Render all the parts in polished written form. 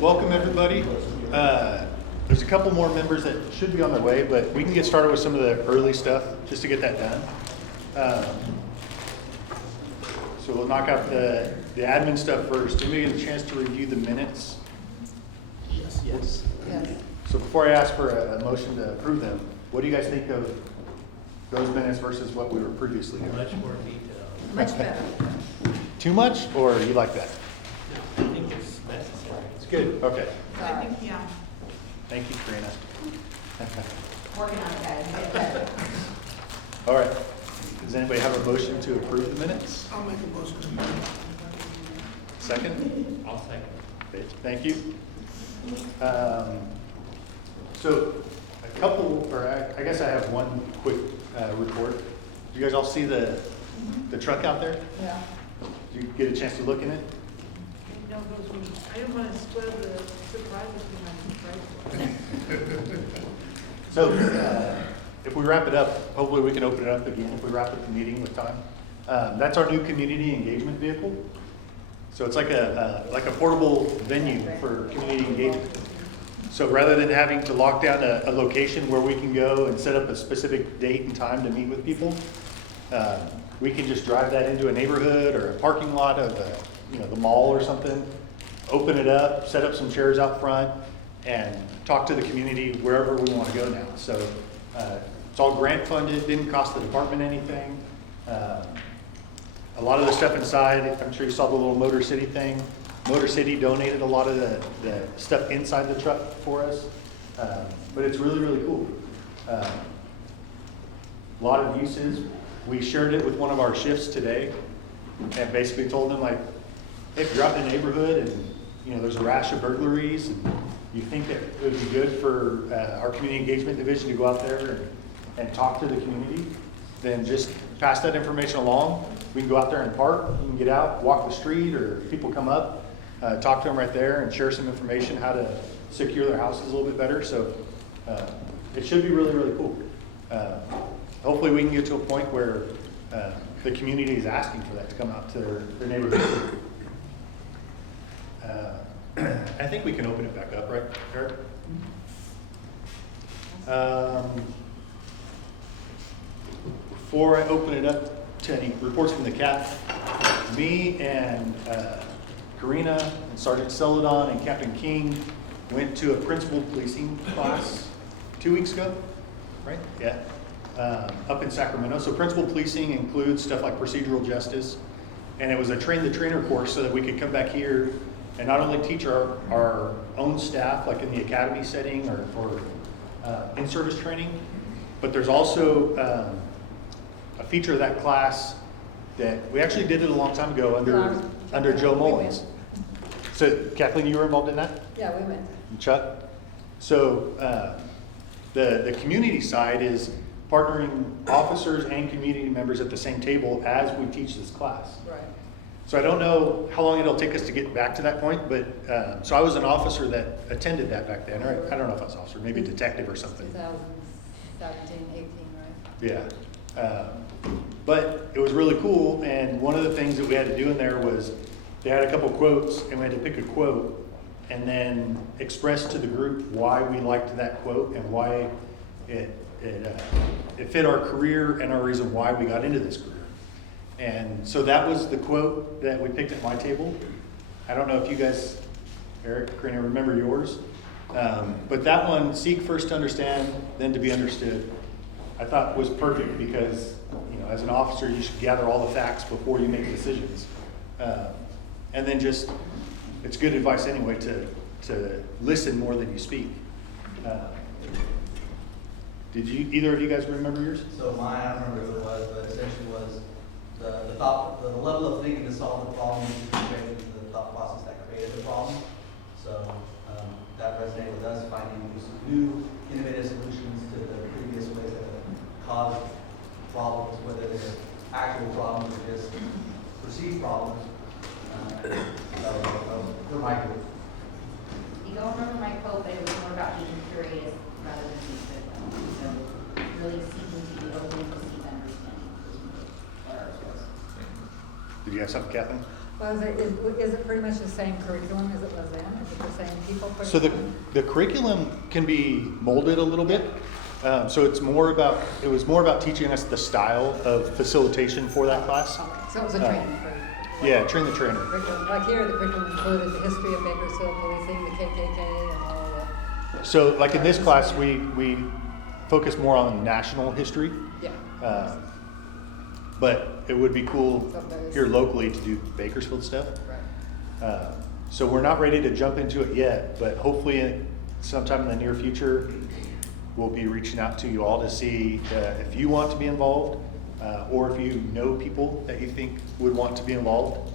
Welcome, everybody. There's a couple more members that should be on their way, but we can get started with some of the early stuff just to get that done. So we'll knock out the admin stuff first. Anybody get a chance to review the minutes? Yes. Yes. So before I ask for a motion to approve them, what do you guys think of those minutes versus what we were previously doing? Much more detailed. Much better. Too much, or you like that? No, I think it's necessary. It's good. Okay. I think, Yeah, Thank you, Karina. working on it, guys, get better. All right. Does anybody have a motion to approve the minutes? I'll make a motion. Second? I'll second. Okay, thank you. So a couple, or I guess I have one quick report. Did you guys all see the truck out there? yeah. Did you get a chance to look in it? I didn't want to spoil the surprises behind the So if we wrap it up, hopefully we can open it up again if we wrap up the meeting with time. That's our new community engagement vehicle. So it's like a portable venue for community engagement. So rather than having to lock down a location where we can go and set up a specific date and time to meet with people, we can just drive that into a neighborhood or a parking lot of the mall or something, open it up, set up some chairs out front, and talk to the community wherever we want to go now. So it's all grant funded, didn't cost the department anything. A lot of the stuff inside, I'm sure you saw the little Motor City thing. Motor City donated a lot of the stuff inside the truck for us, but it's really, really cool. A lot of uses. We shared it with one of our shifts today and basically told them, like, hey, if you're out in the neighborhood and there's a rash of burglaries and you think that it would be good for our community engagement division to go out there and talk to the community, then just pass that information along. We can go out there and park, you can get out, walk the street, or people come up, talk to them right there and share some information how to secure their houses a little bit better. So it should be really, really cool. Hopefully we can get to a point where the community is asking for that to come out to their neighborhood. I think we can open it back up, right, Eric? Before I open it up to any reports from the CAP, me and Karina and Sergeant Celadon and Captain King went to a principal policing class 2 weeks ago, right? Yeah. Up in Sacramento. So principal policing includes stuff like procedural justice, and it was a train the trainer course so that we could come back here and not only teach our own staff, like in the academy setting or for in-service training, but there's also a feature of that class that we actually did it a long time ago under Joe Mullins. So Kathleen, you were involved in that? Yeah, we went. And Chuck? So the community side is partnering officers and community members at the same table as we teach this class. Right. So I don't know how long it'll take us to get back to that point, but so I was an officer that attended that back then, or I don't know if I was an officer, maybe a detective or something. 2017, 18, right? Yeah. But it was really cool, and one of the things that we had to do in there was they had a couple quotes, and we had to pick a quote and then express to the group why we liked that quote and why it fit our career and our reason why we got into this career. And so that was the quote that we picked at my table. I don't know if you guys, Eric, Karina, remember yours. But that one, seek first to understand, then to be understood, I thought was perfect because, as an officer, you should gather all the facts before you make decisions. And then just, it's good advice anyway to listen more than you speak. Did either of you guys remember yours? So mine, I don't remember what it was, but essentially was the thought, the level of thinking to solve the problem compared to the thought process that created the problem. So that resonated with us, finding new innovative solutions to the previous ways that caused problems, whether they're actual problems or just perceived problems. For my group. You don't remember my quote, but it was more about being curious rather than being critical. So really seeking to be open to seek understanding. What ours was. Did you have something, Kathleen? Well, is it pretty much the same curriculum as it was then? Is it the same people? putting So it on? the curriculum can be molded a little bit. So it was more about teaching us the style of facilitation for that class. Okay, so it was a training for. Yeah, train the trainer. Curriculum, like here, the curriculum included the history of Bakersfield policing, the KKK, and all that. So like in this class, we focus more on national history. Yeah. But it would be cool Sometimes. here locally to do Bakersfield stuff. Right. So we're not ready to jump into it yet, but hopefully sometime in the near future, we'll be reaching out to you all to see if you want to be involved, or if you know people that you think would want to be involved.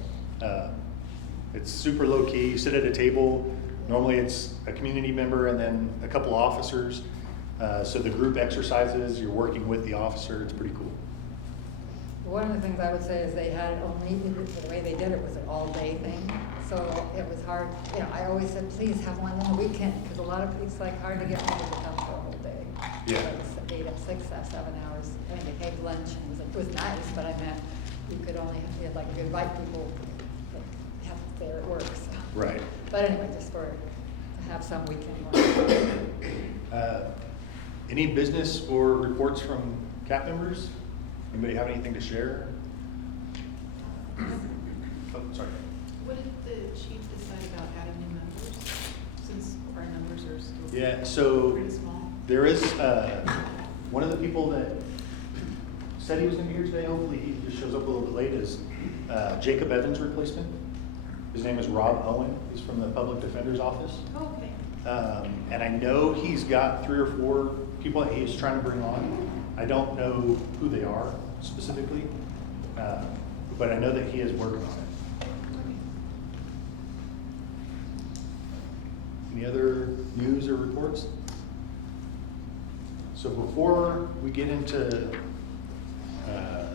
It's super low key. You sit at a table. Normally it's a community member and then a couple of officers. So the group exercises, you're working with the officer. It's pretty cool. One of the things I would say is they had only, the way they did it was an all-day thing. So it was hard, I always said, please have one on the weekend, because a lot of, it's like hard to get people to come for a whole day. Yeah. Like 8 up 6, 7 hours. I mean, they gave lunch, and it was nice, but I meant you could only, you had, like, if you invite people, they have to there at work, so. Right. But anyway, just to have some weekend one. Any business or reports from CAP members? Anybody have anything to share? Oh, sorry. What did the chief decide about adding new members, since our numbers are still Yeah, so pretty small? there is one of the people that said he was going to be here today. Hopefully he just shows up a little bit late. Is Jacob Evans' replacement. His name is Rob Owen. He's from the Public Defender's Office. Oh, okay. And I know he's got 3 or 4 people that he's trying to bring on. I don't know who they are specifically, but I know that he is working on it. Any other news or reports? So before we get into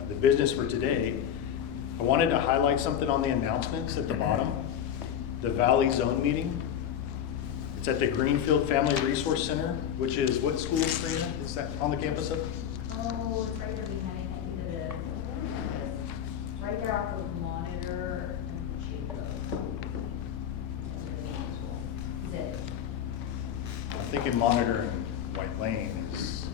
the business for today, I wanted to highlight something on the announcements at the bottom. The Valley Zone meeting. It's at the Greenfield Family Resource Center, which is what school, Karina? Is that on the campus of? Oh, it's right there behind, right there off of Monitor and Chico. Is it? I'm thinking Monitor and White Lane is,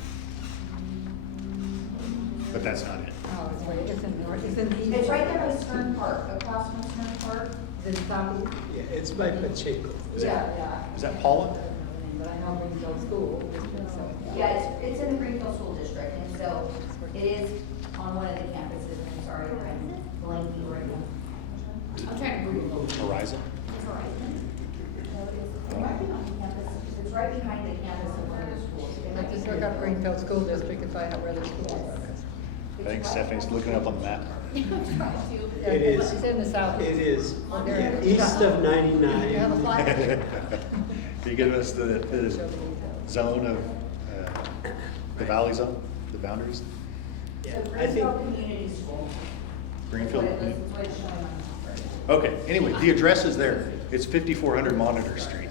but that's not it. Oh, it's right, it's in, it's in the east. It's right there by Stern Park, across from Stern Park. Is it southeast? Yeah, it's by Pacheco. Yeah. Is that Paula? I don't know the name, but I know Greenfield School District, so. Yeah, it's in the Greenfield School District, and so it is on one of the campuses, and I'm sorry, I'm blanking right now. I'm trying to Google. Horizon? It's Horizon. No, it might be on campus, it's right behind the campus of one of the schools. I just look up Greenfield School District and find out where the schools are. I think Stephanie's looking up on the map. Yeah, It is. It's in the south. It is Oh, there it is. east of You have a 99. flyer? Can you give us Show the the details. zone of, the valley zone, the boundaries? So Yeah, I think, Greenfield Community School. Greenfield? That's what it's showing on the offer. Okay, anyway, the address is there. It's 5400 Monitor Street.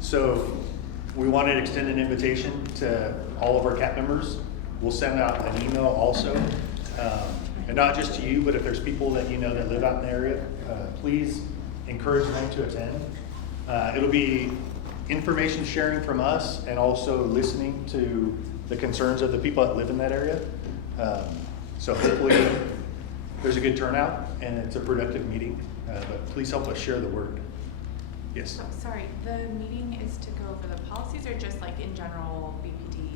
So we wanted to extend an invitation to all of our CAP members. We'll send out an email also. And not just to you, but if there's people that you know that live out in the area, please encourage them to attend. It'll be information sharing from us and also listening to the concerns of the people that live in that area. So hopefully there's a good turnout and it's a productive meeting, but please help us share the word. Yes. Oh, sorry, the meeting is to go over the policies or just like in general BPD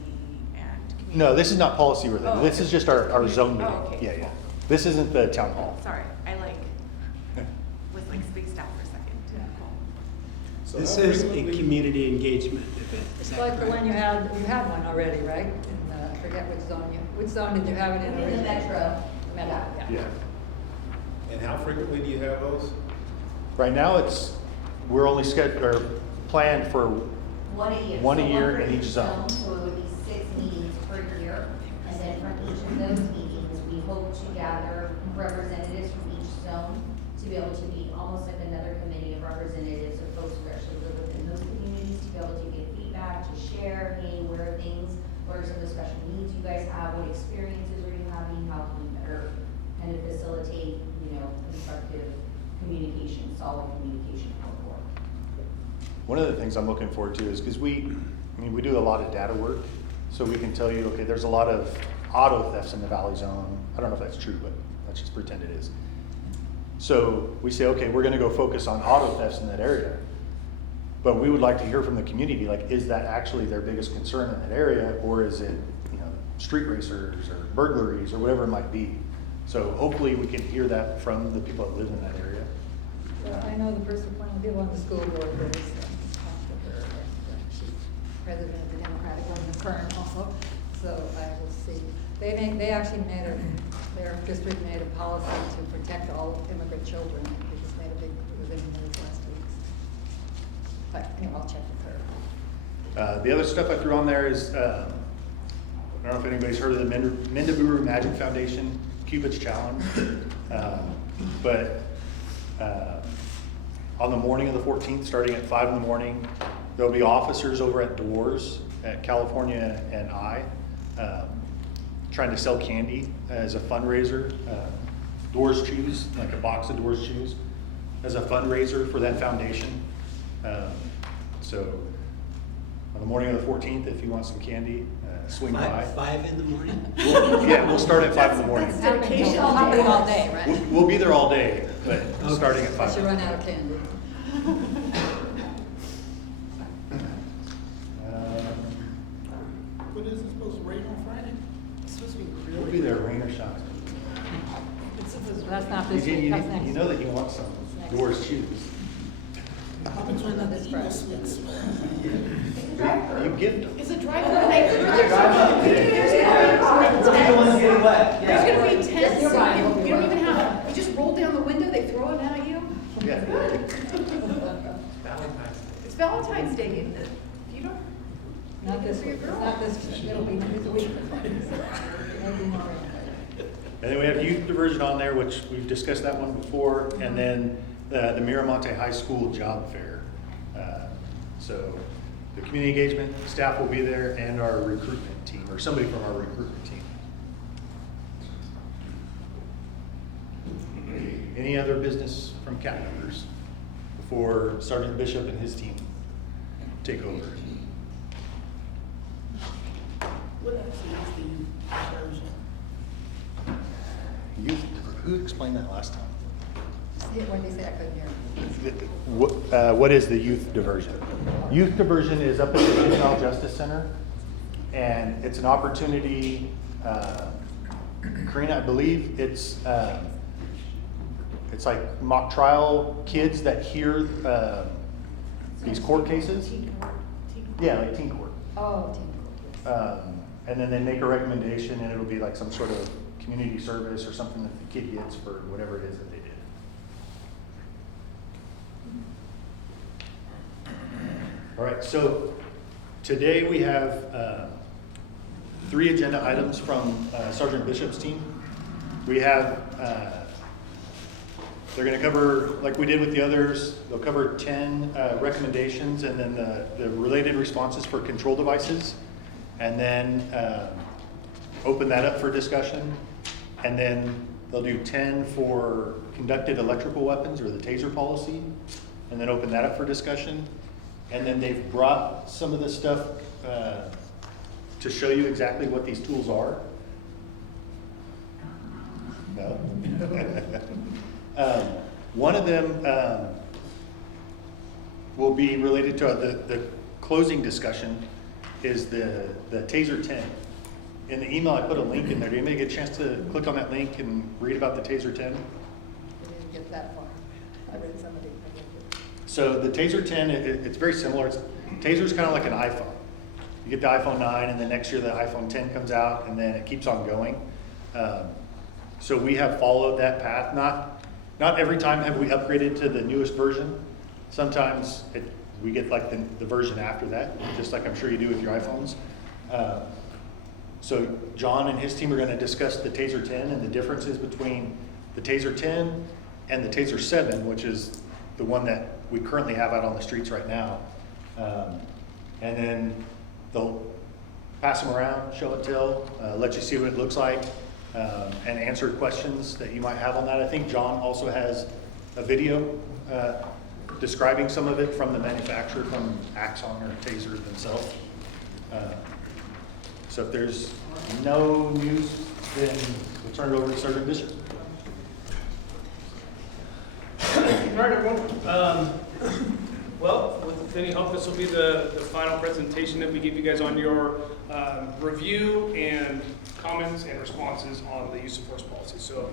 and community? No, this is not policy related. Oh, This is just our zone meeting. Oh, okay, Yeah, cool. yeah. This isn't the town hall. Sorry, I was like spaced out for a second. Cool. so this is a community engagement event. Is It's that like the correct? one you had one already, right? In, I forget which zone did you have it in? In the originally? metro. Metro, yeah. Yeah. And how frequently do you have those? Right now, we're only scheduled or planned for One a year. One a So year for in each zone. So it would be 6 meetings per year. And then from each of those meetings, we hope to gather representatives from each zone to be able to be almost like another committee of representatives of folks who actually live within those communities to be able to get feedback, to share, hey, where are things, what are some of the special needs you guys have, what experiences are you having, how can we better and to facilitate, constructive communication, solid communication going forward. One of the things I'm looking forward to is, because we do a lot of data work, so we can tell you, okay, there's a lot of auto thefts in the Valley Zone. I don't know if that's true, but let's just pretend it is. So we say, okay, we're gonna go focus on auto thefts in that area. But we would like to hear from the community, like, is that actually their biggest concern in that area, or is it, street racers or burglaries or whatever it might be? So hopefully we can hear that from the people that live in that area. Well, I know the person, one of the people on the school board that is, talked to her, and she's president of the Democratic one, the current also, so I will see. They actually their district made a policy to protect all immigrant children. They just made a big, it was in the news last week. But anyway, I'll check with her. The other stuff I threw on there is, I don't know if anybody's heard of the Mendaburu Magic Foundation Cupid's Challenge. But on the morning of the 14th, starting at 5 in the morning, there'll be officers over at Doors at California and trying to sell candy as a fundraiser. Doors Chews, like a box of Doors Chews, as a fundraiser for that foundation. So on the morning of the 14th, if you want some candy, swing by. 5 in the morning? We'll start at 5 in the morning. It's dedication all day, right? We'll be there all day, but starting at Unless 5. you run out of candy. What is it supposed to rain on Friday? It's supposed to be really. We'll be there, rain or shine. It's supposed to. That's not this You week, that's next. you know that you want some Next. Doors Chews. I've been trying not to This eat Friday. this sweets. You gift them. It's a dry Be the ones getting wet. There's Yeah. gonna be tents, You're right. you don't even have, you just roll down the window, they throw it at you. Yeah. It's Valentine's Day, isn't it? You don't. Not this week, it's not this, it'll be this week. Maybe more. And then we have youth diversion on there, which we've discussed that one before, and then the Miramonte High School Job Fair. So the community engagement staff will be there, and our recruitment team, or somebody from our recruitment team. Any other business from CAT members before Sergeant Bishop and his team take over? What actually is the version? Youth, who explained that last time? What did you say? I couldn't hear. What is the youth diversion? Youth diversion is up at the Juvenile Justice Center, and it's an opportunity, Karina, I believe it's like mock trial kids that hear these court cases. Yeah, like teen court. Oh, team. Yes. And then they make a recommendation, and it'll be like some sort of community service or something that the kid gets for whatever it is that they did. All right, so today we have 3 agenda items from Sergeant Bishop's team. We have, they're going to cover, like we did with the others, they'll cover 10 recommendations and then the related responses for control devices, and then open that up for discussion. And then they'll do 10 for conducted electrical weapons, or the TASER policy, and then open that up for discussion. And then they've brought some of this stuff to show you exactly what these tools are. No? One of them will be related to the closing discussion, is the TASER 10. In the email, I put a link in there. Did anybody get a chance to click on that link and read about the TASER 10? I didn't get that far. I read somebody. So the TASER 10, it's very similar. TASER's kind of like an iPhone. You get the iPhone 9, and then next year the iPhone 10 comes out, and then it keeps on going. So we have followed that path. Not every time have we upgraded to the newest version. Sometimes we get like the version after that, just like I'm sure you do with your iPhones. So John and his team are going to discuss the TASER 10 and the differences between the TASER 10 and the TASER 7, which is the one that we currently have out on the streets right now. And then they'll pass them around, show and tell, let you see what it looks like. and answered questions that you might have on that. I think John also has a video describing some of it from the manufacturer, from Axon or Taser themselves. So if there's no news, then we'll turn it over to Sergeant Bishop. All right, everyone. Well, with any help, this will be the final presentation that we give you guys on your review and comments and responses on the use of force policy. So,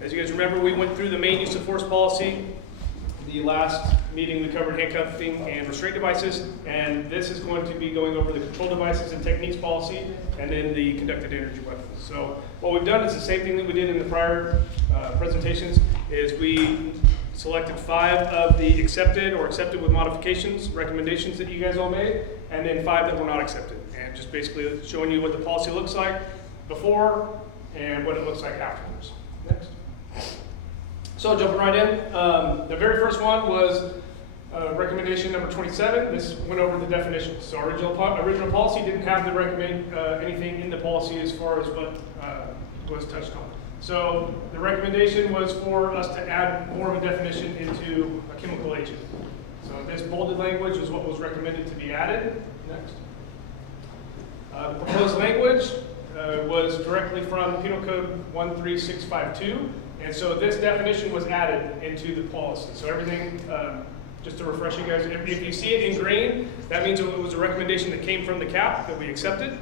as you guys remember, we went through the main use of force policy. The last meeting, we covered handcuffing and restraint devices, and this is going to be going over the control devices and techniques policy, and then the conducted energy weapons. So what we've done is the same thing that we did in the prior presentations, is we selected 5 of the accepted or accepted with modifications recommendations that you guys all made, and then 5 that were not accepted, and just basically showing you what the policy looks like before and what it looks like afterwards. Next. So jumping right in, the very first one was recommendation number 27. This went over the definitions. So our original policy didn't have the recommend anything in the policy as far as what was touched on. So the recommendation was for us to add more of a definition into a chemical agent. So this bolded language is what was recommended to be added. Next. The proposed language was directly from Penal Code 13652. And so this definition was added into the policy. So everything, just to refresh you guys, if you see it in green, that means it was a recommendation that came from the CAP that we accepted,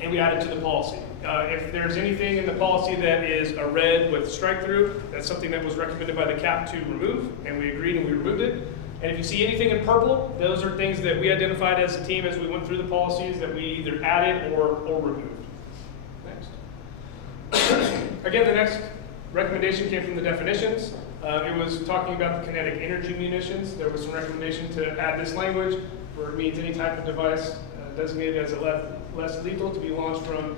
and we added to the policy. If there's anything in the policy that is a red with strike through, that's something that was recommended by the CAP to remove, and we agreed and we removed it. And if you see anything in purple, those are things that we identified as a team as we went through the policies that we either added or removed. Next. Again, the next recommendation came from the definitions. It was talking about the kinetic energy munitions. There was some recommendation to add this language where it means any type of device designated as a less lethal to be launched from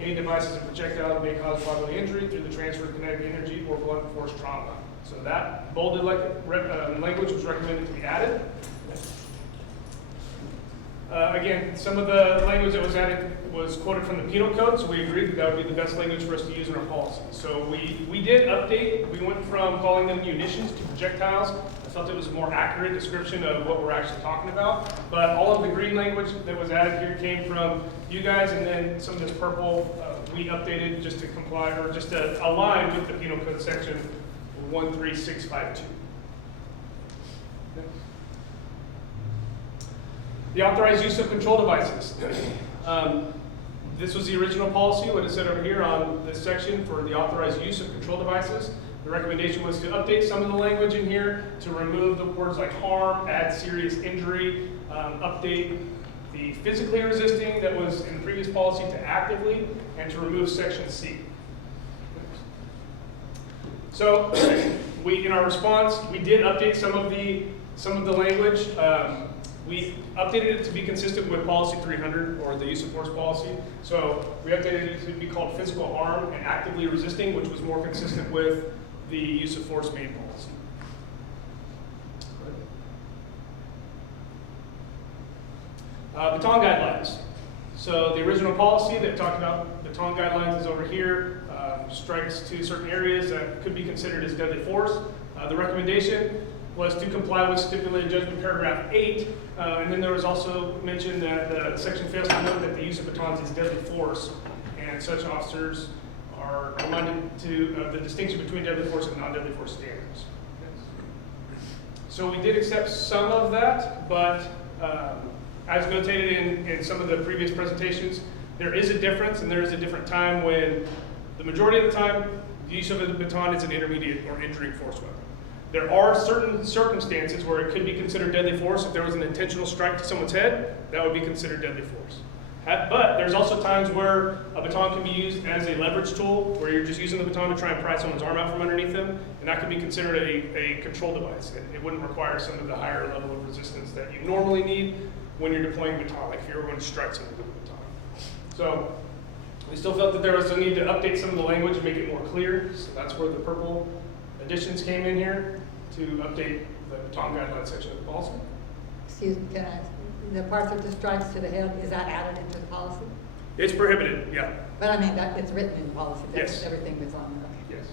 any devices and projectile that may cause bodily injury through the transfer of kinetic energy or blunt force trauma. So that bolded language was recommended to be added. Again, some of the language that was added was quoted from the penal code, so we agreed that would be the best language for us to use in our policy. So we did update. We went from calling them munitions to projectiles. I felt it was a more accurate description of what we're actually talking about. But all of the green language that was added here came from you guys, and then some of this purple we updated just to comply, or just to align with the penal code section 13652. The authorized use of control devices. This was the original policy, what it said over here on this section for the authorized use of control devices. The recommendation was to update some of the language in here to remove the words like harm, add serious injury, update the physically resisting that was in the previous policy to actively, and to remove section C. So in our response, we did update some of the language. We updated it to be consistent with policy 300, or the use of force policy. So we updated it to be called physical harm and actively resisting, which was more consistent with the use of force main policy. Baton guidelines. So the original policy that talked about baton guidelines is over here. Strikes to certain areas that could be considered as deadly force. The recommendation was to comply with stipulated judgment paragraph 8, and then there was also mentioned that the section fails to note that the use of batons is deadly force, and such officers are reminded of the distinction between deadly force and non-deadly force standards. So we did accept some of that, but as notated in some of the previous presentations, there is a difference, and there is a different time when the majority of the time the use of a baton is an intermediate or injuring force weapon. There are certain circumstances where it could be considered deadly force. If there was an intentional strike to someone's head, that would be considered deadly force. But there's also times where a baton can be used as a leverage tool, where you're just using the baton to try and pry someone's arm out from underneath them, and that could be considered a control device. It wouldn't require some of the higher level of resistance that you normally need when you're deploying a baton, like if you were going to strike someone with a baton. So we still felt that there was a need to update some of the language and make it more clear, so that's where the purple additions came in here to update the baton guideline section of the policy. Excuse me, the part that the strikes to the head, is that added into the policy? It's prohibited, yeah, But I mean, that, it's written in policy, that's Yes. everything that's on there. yes.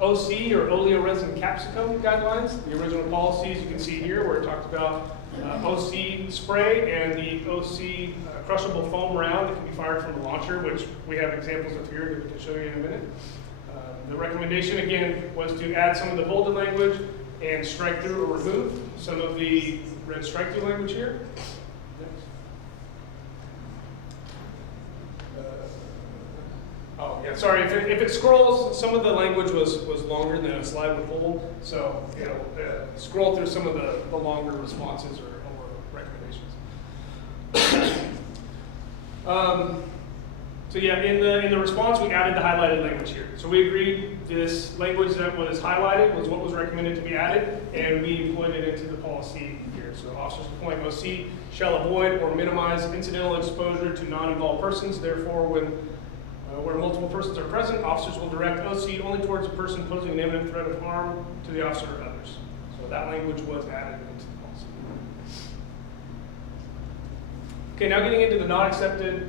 OC, or oleoresin capsicum guidelines, the original policies you can see here where it talked about OC spray and the OC crushable foam round that can be fired from a launcher, which we have examples of here that we can show you in a minute. The recommendation again was to add some of the bolded language and strike through or remove some of the red strike through language here. Oh, yeah, sorry, if it scrolls, some of the language was longer than a slide would hold, so, you know, scroll through some of the longer responses or recommendations. So yeah, in the response, we added the highlighted language here. So we agreed this language that was highlighted was what was recommended to be added, and we employed it into the policy here. So officers deploying OC shall avoid or minimize incidental exposure to non-involved persons. Therefore, where multiple persons are present, officers will direct OC only towards a person posing an imminent threat of harm to the officer or others. So that language was added into the policy. Okay, now getting into the not accepted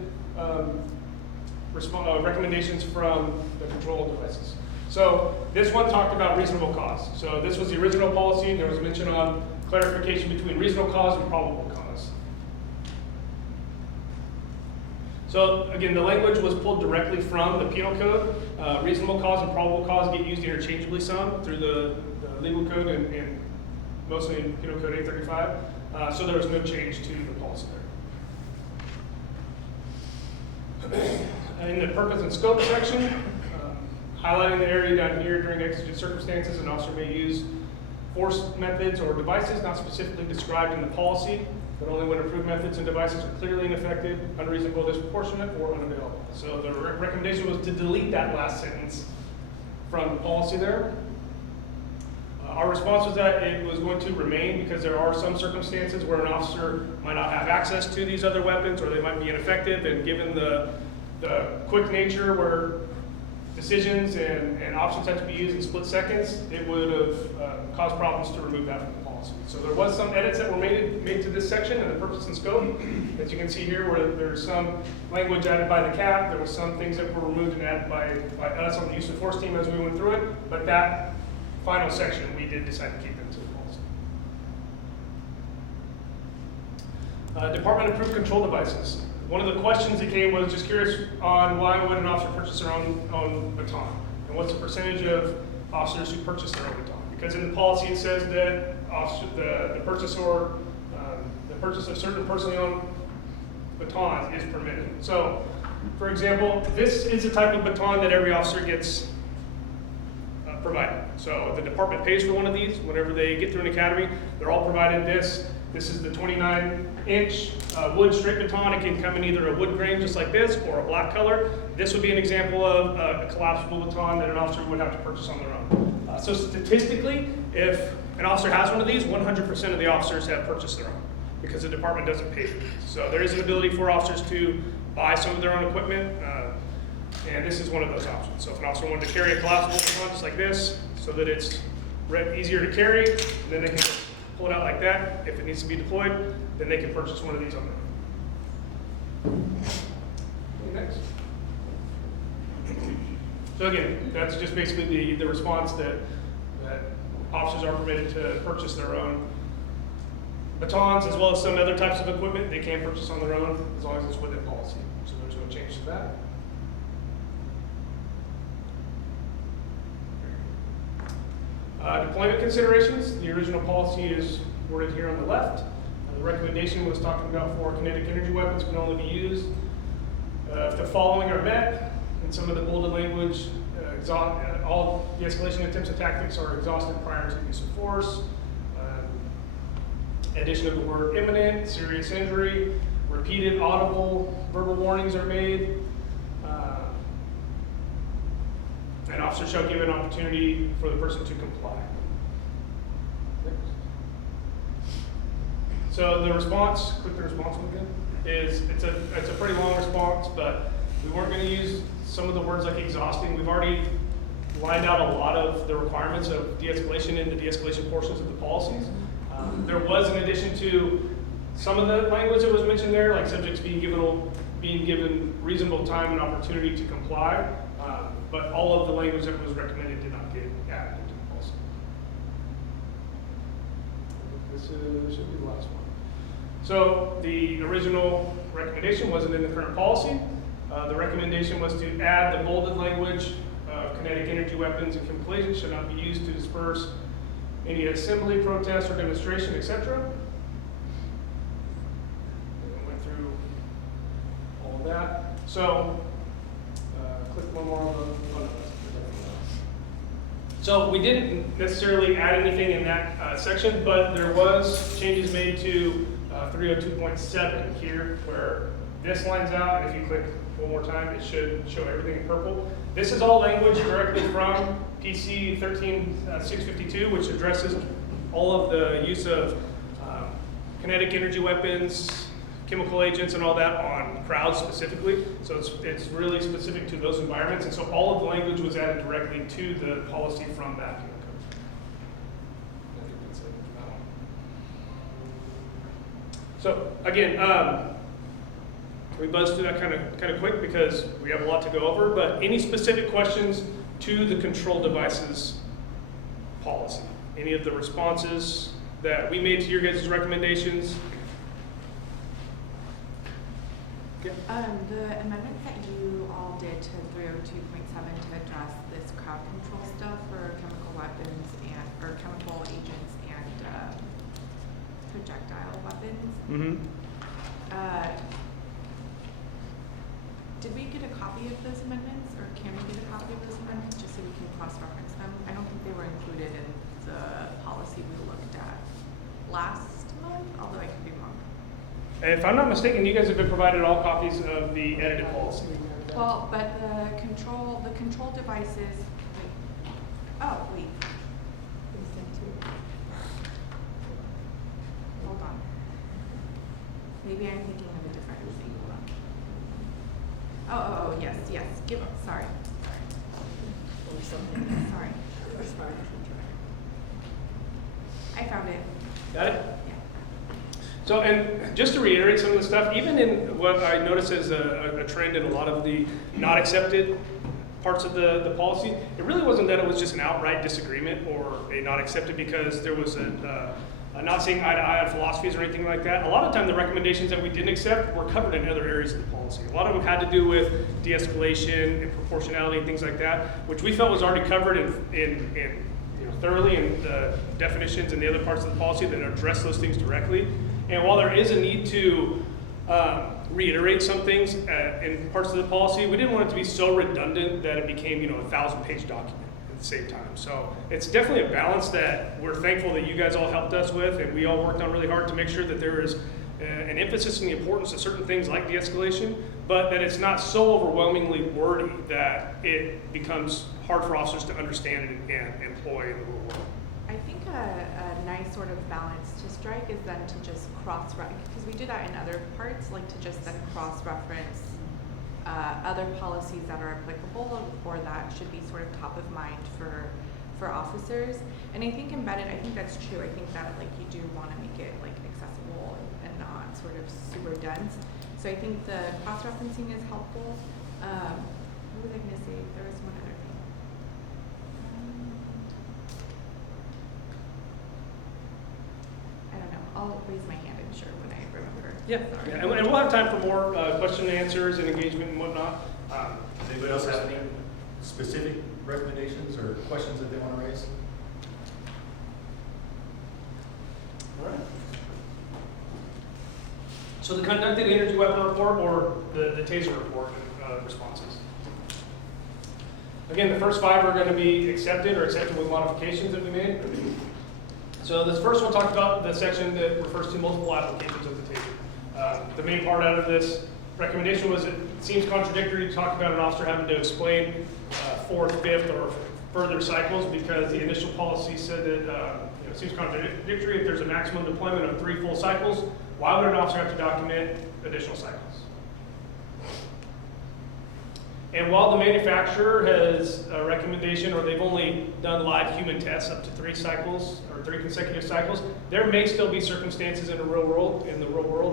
recommendations from the control devices. So this one talked about reasonable cause. So this was the original policy. There was a mention on clarification between reasonable cause and probable cause. So again, the language was pulled directly from the penal code. Reasonable cause and probable cause get used interchangeably some through the legal code and mostly in Penal Code 835. So there was no change to the policy there. In the purpose and scope section, highlighting the area down here, during exigent circumstances, an officer may use force methods or devices not specifically described in the policy, but only when approved methods and devices are clearly ineffective, unreasonable, disproportionate, or unavailable. So the recommendation was to delete that last sentence from the policy there. Our response was that it was going to remain because there are some circumstances where an officer might not have access to these other weapons, or they might be ineffective, and given the quick nature where decisions and options have to be used in split seconds, it would have caused problems to remove that from the policy. So there was some edits that were made to this section in the purpose and scope. As you can see here, where there's some language added by the CAP, there was some things that were removed and added by us on the use of force team as we went through it, but that final section we did decide to keep into the policy. Department approved control devices. One of the questions that came was just curious on why would an officer purchase their own baton? And what's the percentage of officers who purchase their own baton? Because in the policy it says that the purchase of certain personally owned batons is permitted. So, for example, this is the type of baton that every officer gets provided. So the department pays for one of these. Whenever they get through an academy, they're all provided this. This is the 29-inch wood straight baton. It can come in either a wood grain just like this or a black color. This would be an example of a collapsible baton that an officer would have to purchase on their own. So statistically, if an officer has one of these, 100% of the officers have purchased their own because the department doesn't pay for these. So there is an ability for officers to buy some of their own equipment, and this is one of those options. So if an officer wanted to carry a collapsible baton just like this, so that it's easier to carry, then they can pull it out like that. If it needs to be deployed, then they can purchase one of these on their own. Next. So again, that's just basically the response that officers are permitted to purchase their own batons, as well as some other types of equipment they can purchase on their own, as long as it's within policy. So there's no change to that. Deployment considerations. The original policy is worded here on the left. The recommendation was talking about for kinetic energy weapons can only be used if the following are met, and some of the bolded language, all de-escalation attempts and tactics are exhausted prior to use of force. Addition of the word imminent, serious injury, repeated audible verbal warnings are made. An officer shall give an opportunity for the person to comply. So the response, quick response again, is it's a pretty long response, but we weren't going to use some of the words like exhausting. We've already lined out a lot of the requirements of de-escalation in the de-escalation portions of the policies. There was, in addition to some of the language that was mentioned there, like subjects being given reasonable time and opportunity to comply, but all of the language that was recommended did not get added into the policy. This should be the last one. So the original recommendation wasn't in the current policy. The recommendation was to add the bolded language, kinetic energy weapons and chemical agents should not be used to disperse any assembly, protest, or demonstration, etc. Went through all of that. So, click one more on the. So we didn't necessarily add anything in that section, but there was changes made to 302.7 here, where this lines out, and if you click one more time, it should show everything in purple. This is all language directly from PC 13652, which addresses all of the use of kinetic energy weapons, chemical agents, and all that on crowds specifically. So it's really specific to those environments, and so all of the language was added directly to the policy from that. I think that's it for that one. So again, we buzzed through that kind of quick because we have a lot to go over, but any specific questions to the control devices policy? Any of the responses that we made to your guys' recommendations? Yeah. The amendments that you all did to 302.7 to address this crowd control stuff for chemical weapons or chemical agents and projectile weapons. Mm-hmm. Did we get a copy of those amendments, or can we get a copy of those amendments just so we can cross-reference them? I don't think they were included in the policy we looked at last month, although I could be wrong. If I'm not mistaken, you guys have been provided all copies of the edited policy. Well, but the control devices, wait. Oh, wait, hold on. Maybe I'm thinking of a different thing, hold on. Oh, yes, sorry. Sorry. I found it. Got it? Yeah. So, and just to reiterate some of the stuff, even in what I notice as a trend in a lot of the not accepted parts of the policy, it really wasn't that it was just an outright disagreement or a not accepted because there was a not seeing eye to eye on philosophies or anything like that. A lot of time the recommendations that we didn't accept were covered in other areas of the policy. A lot of them had to do with de-escalation and proportionality and things like that, which we felt was already covered in thoroughly in the definitions and the other parts of the policy that address those things directly. And while there is a need to reiterate some things in parts of the policy, we didn't want it to be so redundant that it became, a 1,000-page document at the same time. So it's definitely a balance that we're thankful that you guys all helped us with, and we all worked on really hard to make sure that there is an emphasis on the importance of certain things like de-escalation, but that it's not so overwhelmingly wordy that it becomes hard for officers to understand and employ in the real world. I think a nice sort of balance to strike is then to just cross-reference, because we do that in other parts, like to just then cross-reference other policies that are applicable or that should be sort of top of mind for officers. And I think embedded, I think that's true. I think that you do want to make it accessible and not sort of super dense. So I think the cross-referencing is helpful. What was I going to say? There was one other thing. I don't know. I'll raise my hand, I'm sure, when I remember. Yeah, Sorry. and we'll have time for more question and answers and engagement and whatnot. Does anybody else have any specific recommendations or questions that they want to raise? All right. So the conducted energy weapon report or the TASER report responses. Again, the first 5 are going to be accepted or accepted with modifications that we made. So this first one talked about the section that refers to multiple applications of the TASER. The main part out of this recommendation was it seems contradictory to talk about an officer having to explain 4th, 5th, or further cycles because the initial policy said that it seems contradictory if there's a maximum deployment of 3 full cycles. Why would an officer have to document additional cycles? And while the manufacturer has a recommendation, or they've only done live human tests up to 3 cycles, or 3 consecutive cycles, there may still be circumstances in the real world,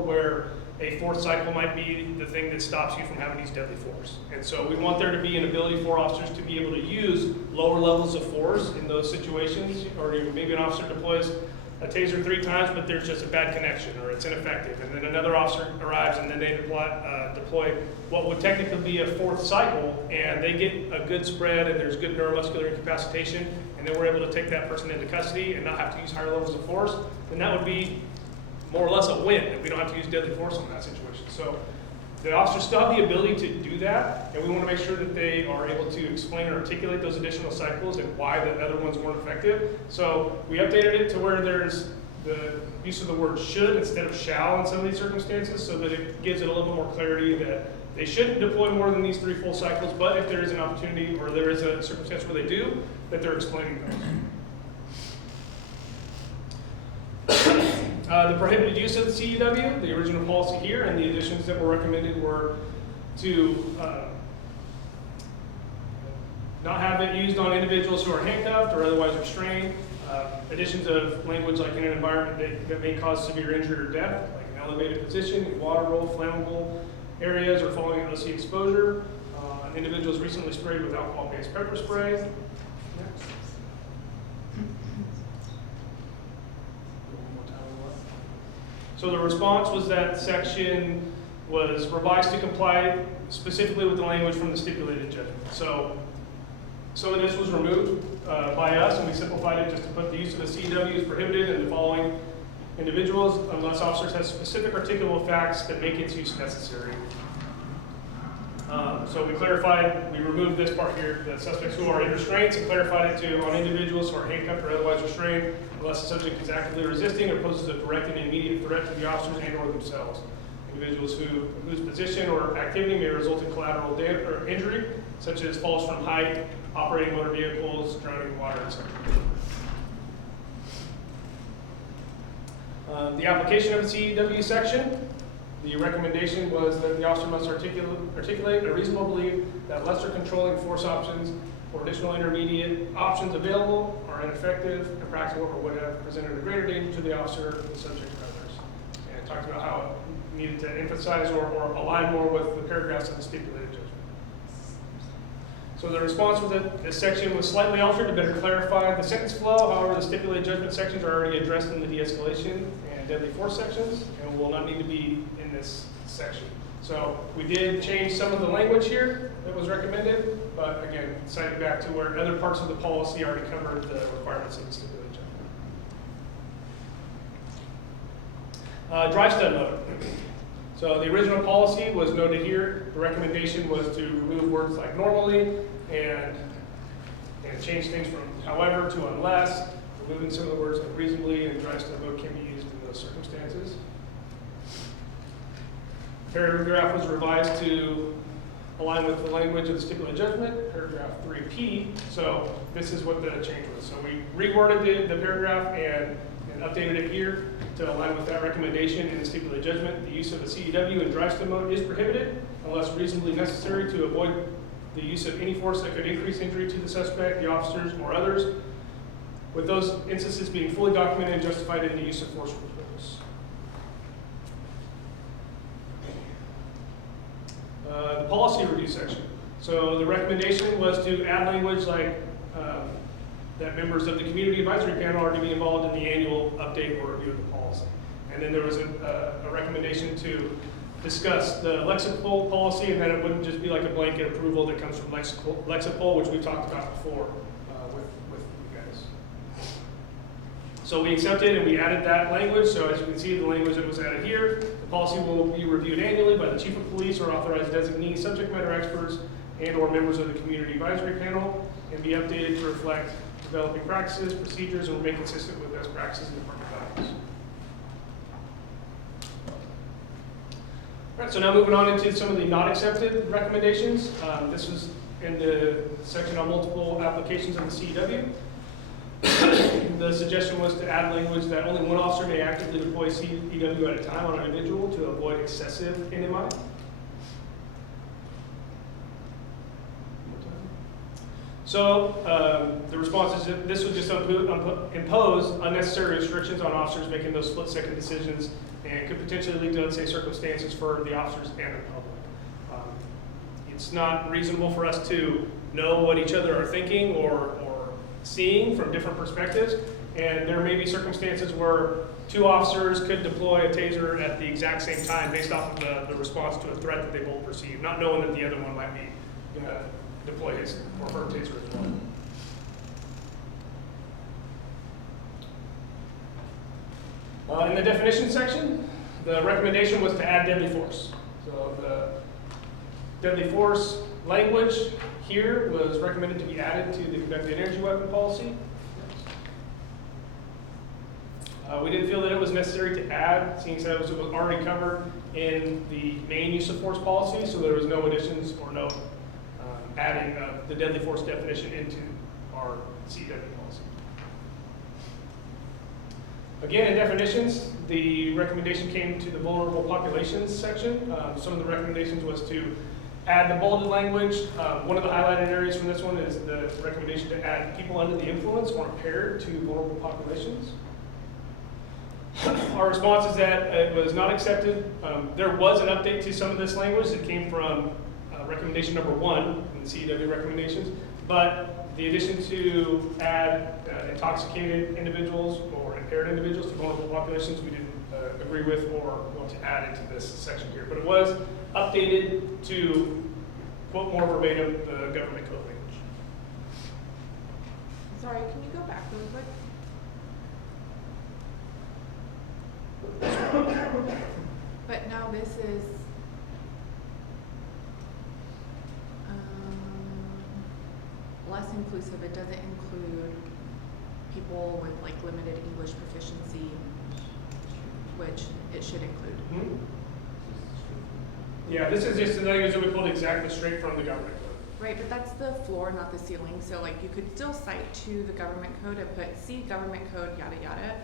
where a 4th cycle might be the thing that stops you from having these deadly force. And so we want there to be an ability for officers to be able to use lower levels of force in those situations, or maybe an officer deploys a taser 3 times, but there's just a bad connection, or it's ineffective. And then another officer arrives, and then they deploy what would technically be a 4th cycle, and they get a good spread, and there's good neuromuscular incapacitation, and then we're able to take that person into custody and not have to use higher levels of force, then that would be more or less a win, and we don't have to use deadly force in that situation. So the officers still have the ability to do that, and we want to make sure that they are able to explain and articulate those additional cycles and why the other ones weren't effective. So we updated it to where there's the use of the word should instead of shall in some of these circumstances, so that it gives it a little bit more clarity that they shouldn't deploy more than these 3 full cycles, but if there is an opportunity or there is a circumstance where they do, that they're explaining those. The prohibited use of the CEW, the original policy here, and the additions that were recommended were to not have it used on individuals who are handcuffed or otherwise restrained. Additions of language like in an environment that may cause severe injury or death, like an elevated position, in water roll, flammable areas, or following LSE exposure. Individuals recently sprayed with alcohol-based pepper spray. Next. So the response was that section was revised to comply specifically with the language from the stipulated judgment. So some of this was removed by us, and we simplified it just to put the use of the CEW is prohibited in the following individuals unless officers have specific articulable facts that make its use necessary. So we clarified, we removed this part here, the suspects who are in restraints, and clarified it to on individuals who are handcuffed or otherwise restrained unless the subject is actively resisting or poses a direct and immediate threat to the officers and or themselves. Individuals whose position or activity may result in collateral damage or injury, such as falls from height, operating motor vehicles, drowning in water, etc. The application of the CEW section. The recommendation was that the officer must articulate a reasonable belief that lesser controlling force options or additional intermediate options available are ineffective, impractical, or would have presented a greater danger to the officer, the subject, or others. And it talked about how it needed to emphasize or align more with the paragraphs of the stipulated judgment. So the response was that this section was slightly altered to better clarify the sentence flow. However, the stipulated judgment sections are already addressed in the de-escalation and deadly force sections and will not need to be in this section. So we did change some of the language here that was recommended, but again, cited back to where other parts of the policy already covered the requirements of the stipulated judgment. Dry stud mode. So the original policy was noted here. The recommendation was to remove words like normally and change things from however to unless, removing some of the words like reasonably, and dry stud mode can be used in those circumstances. Paragraph was revised to align with the language of the stipulated judgment, paragraph 3P. So this is what the change was. So we reworded the paragraph and updated it here to align with that recommendation in the stipulated judgment. The use of the CEW in dry stud mode is prohibited unless reasonably necessary to avoid the use of any force that could increase injury to the suspect, the officers, or others, with those instances being fully documented and justified in the use of force for purpose. The policy review section. So the recommendation was to add language like that members of the community advisory panel are to be involved in the annual update or review of the policy. And then there was a recommendation to discuss the Lexipol policy, and that it wouldn't just be like a blanket approval that comes from Lexipol, which we talked about before with you guys. So we accepted and we added that language. So as you can see, the language that was added here, the policy will be reviewed annually by the chief of police or authorized designee, subject matter experts, and or members of the community advisory panel, and be updated to reflect developing practices, procedures, and remain consistent with best practices and department values. All right, so now moving on into some of the not accepted recommendations. This was in the section on multiple applications of the CEW. The suggestion was to add language that only one officer may actively deploy CEW at a time on an individual to avoid excessive NMI. So the response is that this would just impose unnecessary restrictions on officers making those split-second decisions and could potentially lead to unsafe circumstances for the officers and the public. It's not reasonable for us to know what each other are thinking or seeing from different perspectives. And there may be circumstances where two officers could deploy a taser at the exact same time based off of the response to a threat that they both perceive, not knowing that the other one might be gonna deploy his or her taser as well. In the definition section, the recommendation was to add deadly force. So the deadly force language here was recommended to be added to the conducted energy weapon policy. We didn't feel that it was necessary to add, seeing as it was already covered in the main use of force policy, so there was no additions or no adding of the deadly force definition into our CW policy. Again, in definitions, the recommendation came to the vulnerable populations section. Some of the recommendations was to add the bolded language. One of the highlighted areas from this one is the recommendation to add people under the influence or impaired to vulnerable populations. Our response is that it was not accepted. There was an update to some of this language that came from recommendation number 1 in the CEW recommendations, but the addition to add intoxicated individuals or impaired individuals to vulnerable populations, we didn't agree with or want to add into this section here. But it was updated to quote more verbatim the government code language. Sorry, can you go back really quick? But now this is, less inclusive. It doesn't include people with like limited English proficiency, which it should include. Mm-hmm. Yeah, this is just the language that we pulled exactly straight from the government code. Right, but that's the floor, not the ceiling. So like you could still cite to the government code and put see government code, yada yada,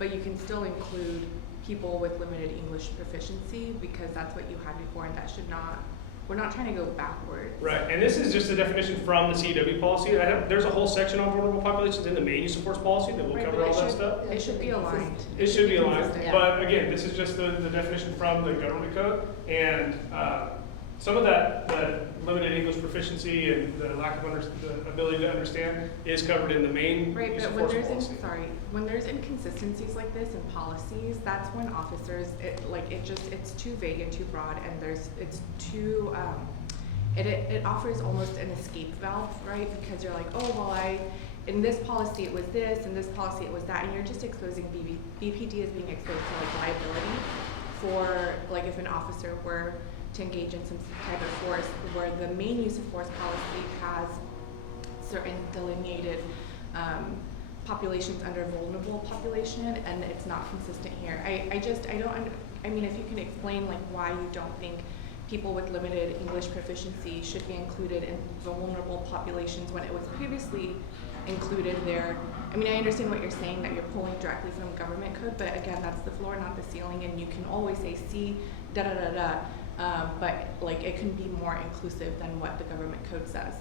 but you can still include people with limited English proficiency because that's what you had before, and that should not, we're not trying to go backwards. Right, and this is just a definition from the CEW policy. There's a whole section on vulnerable populations in the main use of force policy that will Right, cover but all that should- stuff. It should be aligned. It should be aligned, Consistent. but again, this is just the definition from the government code, and some of that, the limited English proficiency and the lack of the ability to understand is covered in the main Right, use but of when force there's, policy. when there's inconsistencies like this in policies, that's when officers, it's too vague and too broad, and it's too, it offers almost an escape valve, right? Because you're like, oh, well, in this policy it was this, in this policy it was that, and you're just exposing BPD as being exposed to like liability for, like if an officer were to engage in some type of force, where the main use of force policy has certain delineated populations under vulnerable population, and it's not consistent here. I mean, if you can explain like why you don't think people with limited English proficiency should be included in vulnerable populations when it was previously included there. I mean, I understand what you're saying, that you're pulling directly from government code, but again, that's the floor, not the ceiling, and you can always say, see, da-da-da-da, but like it can be more inclusive than what the government code says.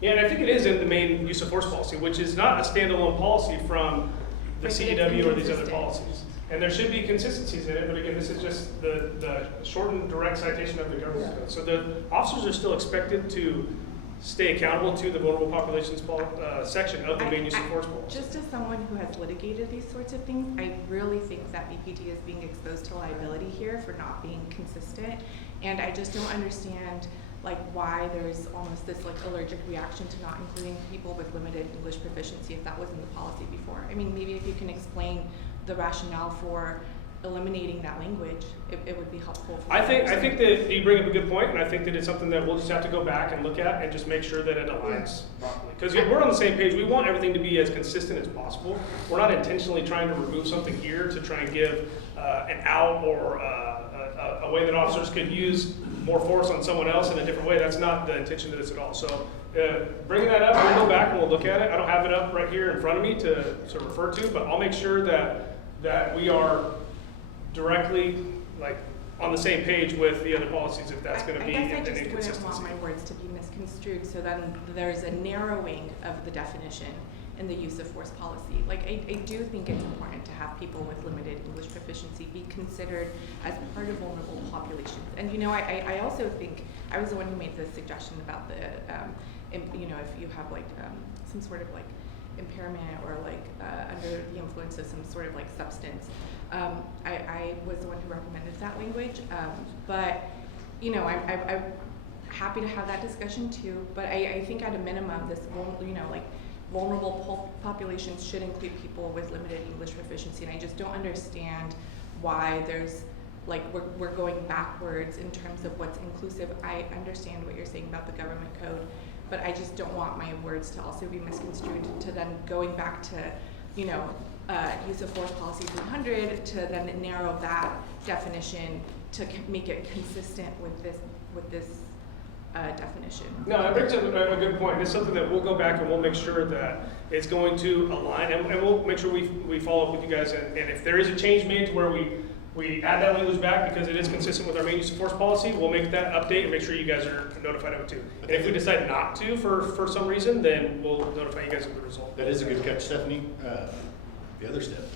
Yeah, and I think it is in the main use of force policy, which is not a standalone policy from the Right, but it's CEW or these other inconsistent. policies. And there should be consistencies in it, but again, this is just the shortened direct citation of the government code. So the officers are still expected to stay accountable to the vulnerable populations section of the main use of force policy. Just as someone who has litigated these sorts of things, I really think that BPD is being exposed to liability here for not being consistent. And I just don't understand like why there's almost this like allergic reaction to not including people with limited English proficiency if that was in the policy before. I mean, maybe if you can explain the rationale for eliminating that language, it would be helpful. I think that you bring up a good point, and I think that it's something that we'll just have to go back and look at and just make sure that it aligns properly. Because we're on the same page. We want everything to be as consistent as possible. We're not intentionally trying to remove something here to try and give an out or a way that officers could use more force on someone else in a different way. That's not the intention of this at all. So bringing that up, we'll go back and we'll look at it. I don't have it up right here in front of me to refer to, but I'll make sure that we are directly like on the same page with the other policies if that's gonna be I an guess I just wouldn't inconsistency. want my words to be misconstrued, so then there's a narrowing of the definition in the use of force policy. Like, I do think it's important to have people with limited English proficiency be considered as part of vulnerable populations. And, you know, I also think, I was the one who made the suggestion about the, you know, if you have like some sort of like impairment or like under the influence of some sort of like substance. I was the one who recommended that language, but you know, I'm happy to have that discussion too. But I think at a minimum, this you know, like vulnerable populations should include people with limited English proficiency, and I just don't understand why there's like we're going backwards in terms of what's inclusive. I understand what you're saying about the government code, but I just don't want my words to also be misconstrued to then going back to, you know, use of force policy 300 to then narrow that definition to make it consistent with this definition. No, that brings up a good point. It's something that we'll go back and we'll make sure that it's going to align, and we'll make sure we follow up with you guys. And if there is a change made to where we add that language back because it is consistent with our main use of force policy, we'll make that update and make sure you guys are notified of it too. And if we decide not to for some reason, then we'll notify you guys of the result. That is a good catch, Stephanie. The other step,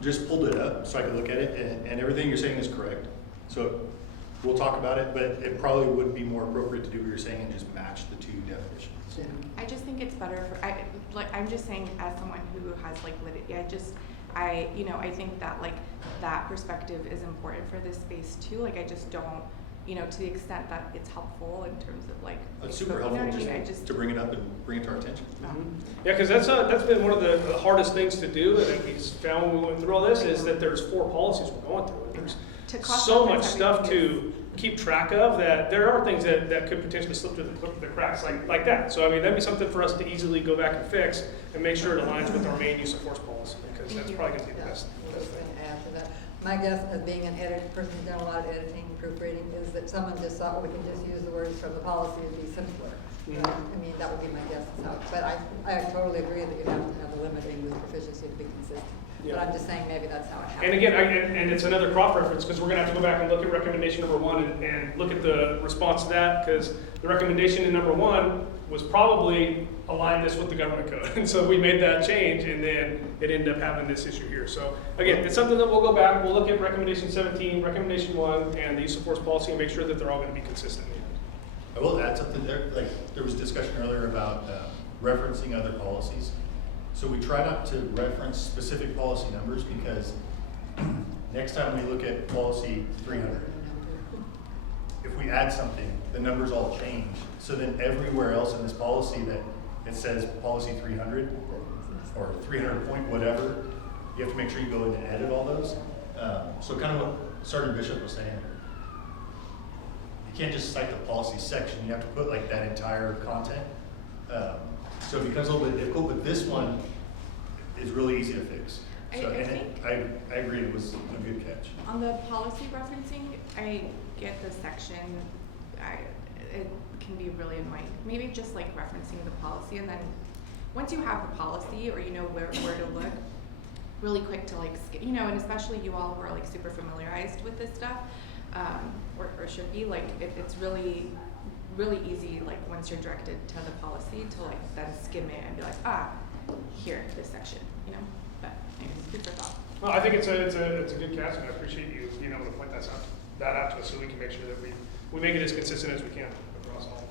just pulled it up so I could look at it, and everything you're saying is correct. So we'll talk about it, but it probably would be more appropriate to do what you're saying and just match the two definitions. I just think it's better for, I'm just saying as someone who has like you know, I think that like that perspective is important for this space too. Like I just don't, you know, to the extent that it's helpful in terms of like. That's super you know helpful, what I mean? just to bring it up and bring it to our attention. Yeah, because that's been one of the hardest things to do, and we found when we went through all this, is that there's 4 policies we're going through. And there's so much stuff to keep track of that there are things that could potentially slip through the cracks like that. So I mean, that'd be something for us to easily go back and fix and make sure it aligns with our main use of force policy, because that's probably going to be the best Just thing. gonna add to that. My guess, as being an person who's done a lot of editing, proofreading, is that someone just thought, we can just use the words from the policy, it'd be simpler. Mhm. I mean, that would be my guess is how, but I totally agree that you have to have a limit in English proficiency to be consistent. Yeah. But I'm just saying maybe that's how it happens. And again, and it's another crop reference, because we're going to have to go back and look at recommendation number 1 and look at the response to that, because the recommendation in number 1 was probably align this with the government code. And so we made that change, and then it ended up having this issue here. So again, it's something that we'll go back, we'll look at recommendation 17, recommendation 1, and the use of force policy, and make sure that they're all going to be consistent in the end. I will add something there, like there was discussion earlier about referencing other policies. So we try not to reference specific policy numbers, because next time we look at policy 300, if we add something, the numbers all change. So then everywhere else in this policy that it says policy 300 or 300 point whatever, you have to make sure you go in and edit all those. So kind of what Sergeant Bishop was saying, you can't just cite the policy section, you have to put like that entire content. So it becomes a little bit difficult, but this one is really easy to fix. So, I and think- I agree, it was a good catch. On the policy referencing, I get the section, it can be really annoying. Maybe just like referencing the policy, and then once you have the policy or you know where to look, really quick to like, you know, and especially you all who are like super familiarized with this stuff, or should be, like, it's really easy, like once you're directed to the policy, to like then skim it and be like, here, this section, you know? But anyways, food for thought. Well, I think it's a good catch, and I appreciate you being able to point that out to us, so we can make sure that we make it as consistent as we can across all.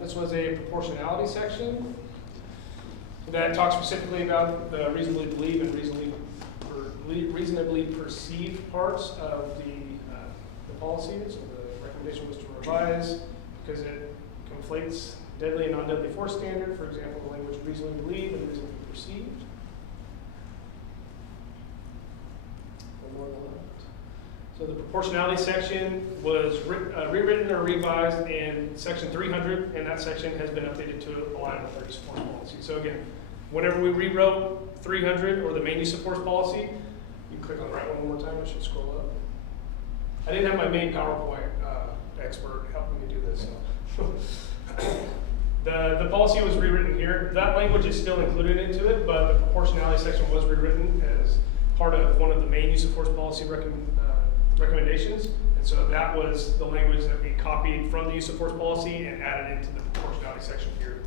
This was a proportionality section that talks specifically about the reasonably believe and reasonably perceived parts of the policy. So the recommendation was to revise, because it conflates deadly and non-deadly force standard, for example, the language reasonably believe and reasonably perceived. One more on the left. So the proportionality section was rewritten or revised in section 300, and that section has been updated to align with our use of force policy. So again, whenever we rewrote 300 or the main use of force policy, you click on the right one more time, it should scroll up. I didn't have my main PowerPoint expert helping me do this. So. The policy was rewritten here. That language is still included into it, but the proportionality section was rewritten as part of one of the main use of force policy recommendations. And so that was the language that we copied from the use of force policy and added into the proportionality section here.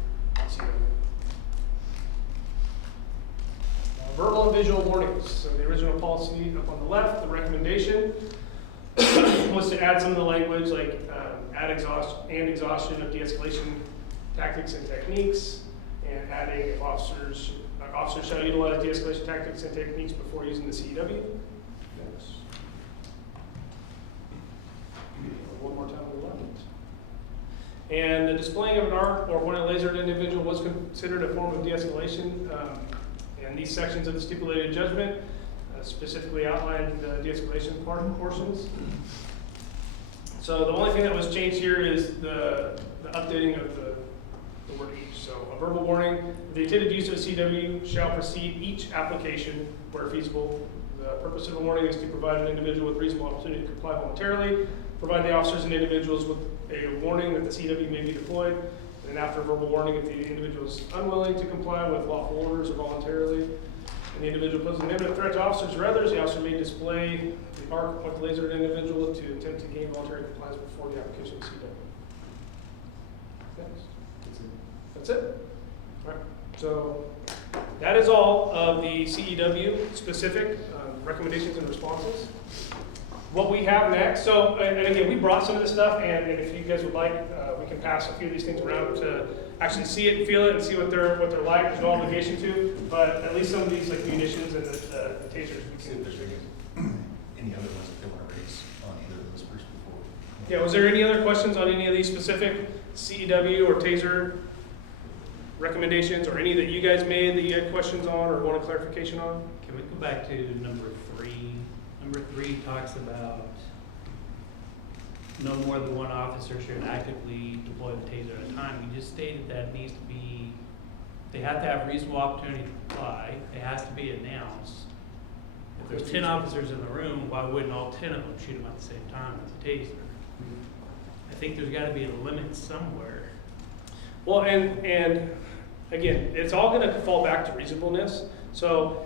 Verbal and visual warnings. So the original policy up on the left, the recommendation was to add some of the language like add exhaustion of de-escalation tactics and techniques, and adding if officers shall utilize de-escalation tactics and techniques before using the CEW. Next. One more time on the left. And the displaying of an arc or when a lasered individual was considered a form of de-escalation. And these sections of the stipulated judgment specifically outlined the de-escalation portions. So the only thing that was changed here is the updating of the word each. So a verbal warning, the intended use of CW shall precede each application where feasible. The purpose of the warning is to provide an individual with reasonable opportunity to comply voluntarily, provide the officers and individuals with a warning that the CW may be deployed, and after a verbal warning, if the individual is unwilling to comply with lawful orders or voluntarily, and the individual poses an imminent threat to officers or others, the officer may display the arc with the lasered individual to attempt to gain voluntary compliance before the application of CW. Next. That's it. All right. So that is all of the CEW specific recommendations and responses. What we have next, so, and again, we brought some of this stuff, and if you guys would like, we can pass a few of these things around to actually see it and feel it and see what they're like. There's no obligation to, but at least some of these like munitions and the tasers we can. Any other ones that they want to raise on either of those first before? Yeah, was there any other questions on any of these specific CEW or taser recommendations, or any that you guys made that you had questions on or wanted clarification on? Can we go back to number 3? Number 3 talks about no more than one officer should actively deploy the taser at a time. You just stated that needs to be, they have to have reasonable opportunity to comply. It has to be announced. If there's 10 officers in the room, why wouldn't all 10 of them shoot them at the same time with the taser? I think there's got to be a limit somewhere. Well, and again, it's all going to fall back to reasonableness. So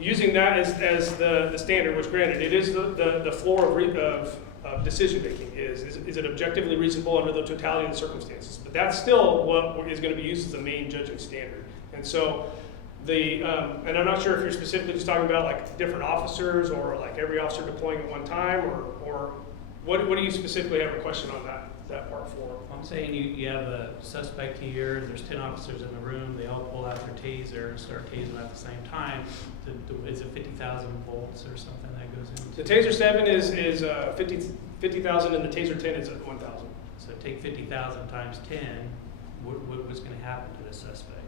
using that as the standard, which granted, it is the floor of decision making is it objectively reasonable under the totality of the circumstances? But that's still what is going to be used as the main judging standard. And so and I'm not sure if you're specifically just talking about like different officers or like every officer deploying at one time, or what do you specifically have a question on that part for? I'm saying you have a suspect here, there's 10 officers in the room, they all pull out their taser and start tasing at the same time. Is it 50,000 volts or something that goes into? The Taser 7 is 50,000 and the Taser 10 is at 1,000. So take 50,000 times 10, what's going to happen to this suspect?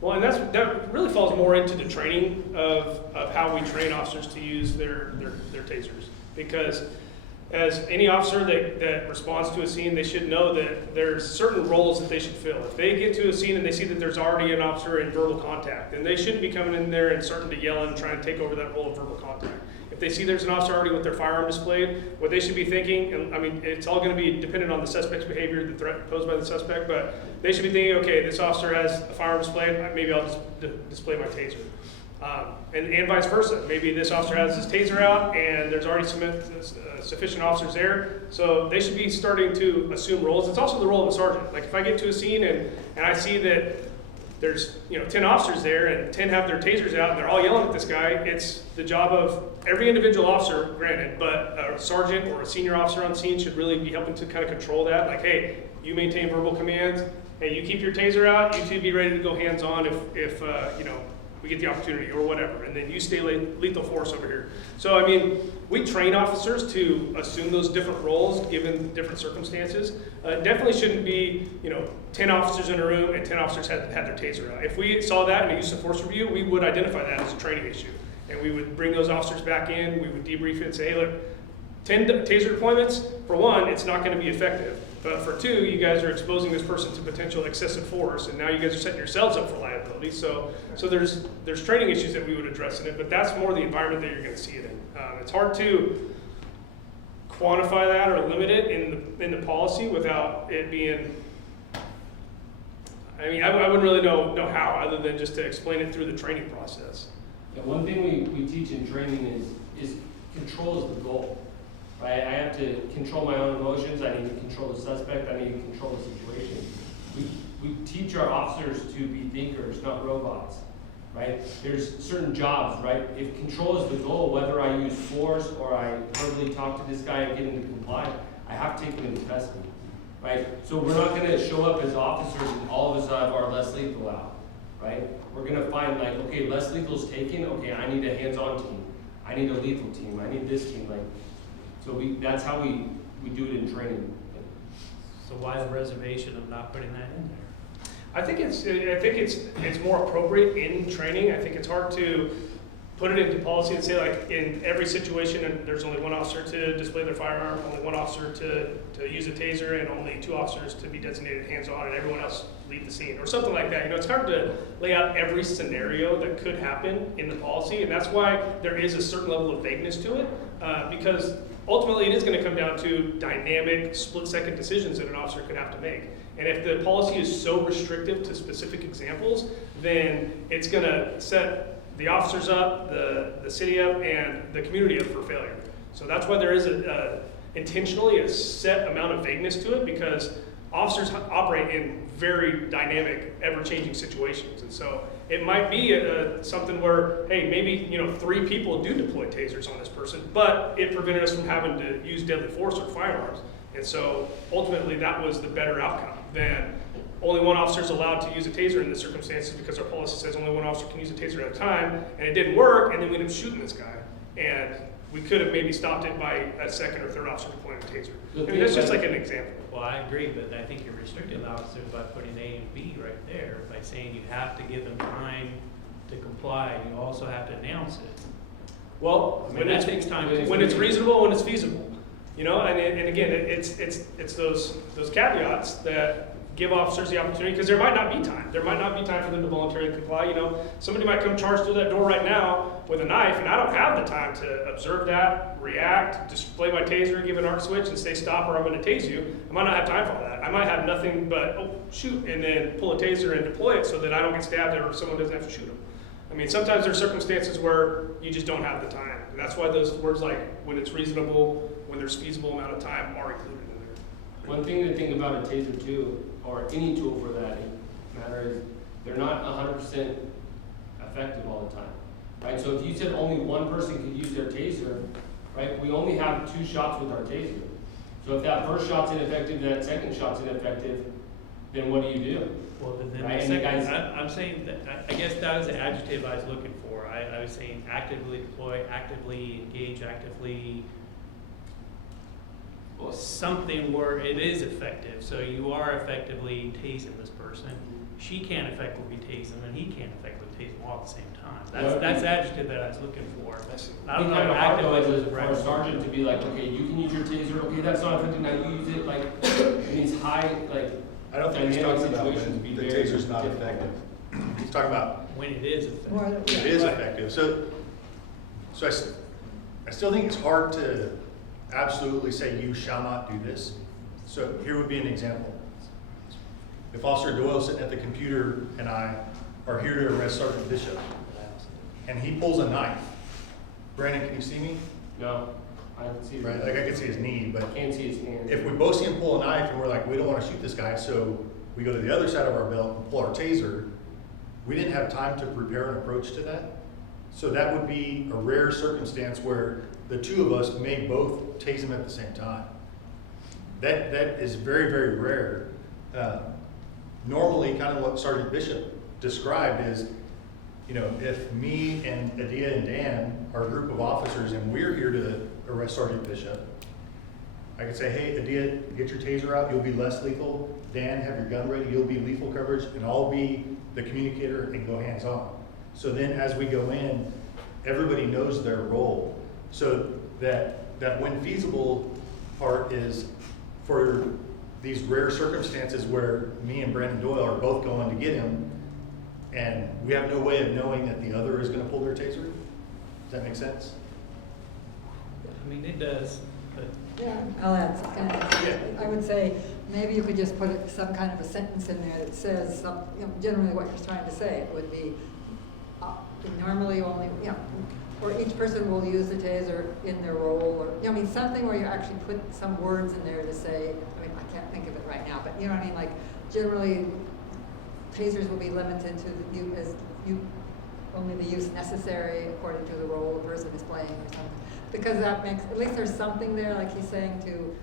Well, and that really falls more into the training of how we train officers to use their tasers. Because as any officer that responds to a scene, they should know that there's certain roles that they should fill. If they get to a scene and they see that there's already an officer in verbal contact, then they shouldn't be coming in there and starting to yell and trying to take over that role of verbal contact. If they see there's an officer already with their firearm displayed, what they should be thinking, and I mean, it's all going to be dependent on the suspect's behavior, the threat posed by the suspect, but they should be thinking, okay, this officer has a firearm displayed, maybe I'll just display my taser. And vice versa. Maybe this officer has his taser out and there's already sufficient officers there. So they should be starting to assume roles. It's also the role of a sergeant. Like if I get to a scene and I see that there's 10 officers there and 10 have their tasers out and they're all yelling at this guy, it's the job of every individual officer, granted, but a sergeant or a senior officer on scene should really be helping to kind of control that. Like, hey, you maintain verbal commands. Hey, you keep your taser out. You two be ready to go hands-on if we get the opportunity or whatever, and then you stay lethal force over here. So, I mean, we train officers to assume those different roles given different circumstances. Definitely shouldn't be, 10 officers in a room and 10 officers had their taser out. If we saw that in a use of force review, we would identify that as a training issue. And we would bring those officers back in, we would debrief it and say, hey, look, 10 taser deployments, for one, it's not gonna be effective. But for two, you guys are exposing this person to potential excessive force, and now you guys are setting yourselves up for liability. So there's training issues that we would address in it, but that's more the environment that you're going to see it in. It's hard to quantify that or limit it in the policy without it being I mean, I wouldn't really know how, other than just to explain it through the training process. Yeah, one thing we teach in training is control is the goal, right? I have to control my own emotions, I need to control the suspect, I need to control the situation. We teach our officers to be thinkers, not robots, right? There's certain jobs, right? If control is the goal, whether I use force or I verbally talk to this guy and get him to comply, I have to take him to testing, right? So we're not gonna show up as officers and all of us have our less lethal out, right? We're gonna find like, okay, less lethal's taken, okay, I need a hands-on team, I need a lethal team, I need this team, like, so that's how we do it in training. So why the reservation of not putting that in there? I think it's more appropriate in training. I think it's hard to put it into policy and say like in every situation, and there's only one officer to display their firearm, only one officer to use a taser, and only 2 officers to be designated hands-on, and everyone else leave the scene, or something like that. You know, it's hard to lay out every scenario that could happen in the policy, and that's why there is a certain level of vagueness to it, because ultimately it is going to come down to dynamic, split-second decisions that an officer could have to make. And if the policy is so restrictive to specific examples, then it's going to set the officers up, the city up, and the community up for failure. So that's why there is intentionally a set amount of vagueness to it, because officers operate in very dynamic, ever-changing situations. And so it might be something where, hey, maybe 3 people do deploy tasers on this person, but it prevented us from having to use deadly force or firearms. And so ultimately that was the better outcome than only one officer is allowed to use a taser in the circumstances, because our policy says only one officer can use a taser at a time, and it didn't work, and then we ended up shooting this guy. And we could have maybe stopped it by a second or third officer deploying a taser. I mean, that's just like an example. Well, I agree, but I think you're restricting the officers by putting A and B right there, by saying you have to give them time to comply, and you also have to announce it. Well, I mean, that takes time. when it's reasonable, when it's feasible, and again, it's those caveats that give officers the opportunity, because there might not be time. There might not be time for them to voluntarily comply. Somebody might come charge through that door right now with a knife, and I don't have the time to observe that, react, display my taser, give an arc switch, and say stop or I'm going to tase you. I might not have time for all that. I might have nothing but shoot, and then pull a taser and deploy it so that I don't get stabbed or someone doesn't have to shoot them. I mean, sometimes there's circumstances where you just don't have the time, and that's why those words like when it's reasonable, when there's feasible amount of time are included in there. One thing to think about a taser too, or any tool for that matter, is they're not 100% effective all the time, right? So if you said only one person could use their taser, right, we only have 2 shots with our taser. So if that first shot's ineffective, that second shot's ineffective, then what do you do? Well, then Right, the and the second, guys- I'm saying that, I guess that was the adjective I was looking for. I was saying actively deploy, actively engage, actively, well, something where it is effective. So you are effectively tasing this person. She can't effectively tase him, and he can't effectively tase him all at the same time. That's the adjective that I was looking for. I don't know kind if of hard actively though was as the a, right for a word. sergeant to be like, okay, you can use your taser, okay, that's not effective, now you use it, like, in these high, like, I don't think he's dynamic talking about situations when be the very taser's not difficult. effective. He's talking about When it is effective. More, it is effective. So I still think it's hard to absolutely say you shall not do this. So here would be an example. If Officer Doyle's sitting at the computer and I are here to arrest Sergeant Bishop, and he pulls a knife, Brandon, can you see me? No, I can see. Right, like I can see his knee, but I can't see his hand. if we both see him pull a knife and we're like, we don't want to shoot this guy, so we go to the other side of our belt and pull our taser, we didn't have time to prepare an approach to that. So that would be a rare circumstance where the 2 of us may both tase him at the same time. That is very, very rare. Normally, kind of what Sergeant Bishop described is, if me and Adia and Dan are a group of officers and we're here to arrest Sergeant Bishop, I could say, hey, Adia, get your taser out, you'll be less lethal. Dan, have your gun ready, you'll be lethal coverage, and I'll be the communicator and go hands-on. So then as we go in, everybody knows their role. So that when feasible part is for these rare circumstances where me and Brandon Doyle are both going to get him, and we have no way of knowing that the other is gonna pull their taser. Does that make sense? I mean, it does, but Yeah, I'll add some kind of, I would say, maybe you could just put some kind of a sentence in there that says some, generally what you're trying to say. It would be, normally only, or each person will use the taser in their role, or, something where you actually put some words in there to say, I can't think of it right now, but like generally tasers will be limited to only the use necessary according to the role the person is playing or something. Because that makes, at least there's something there, like he's saying, to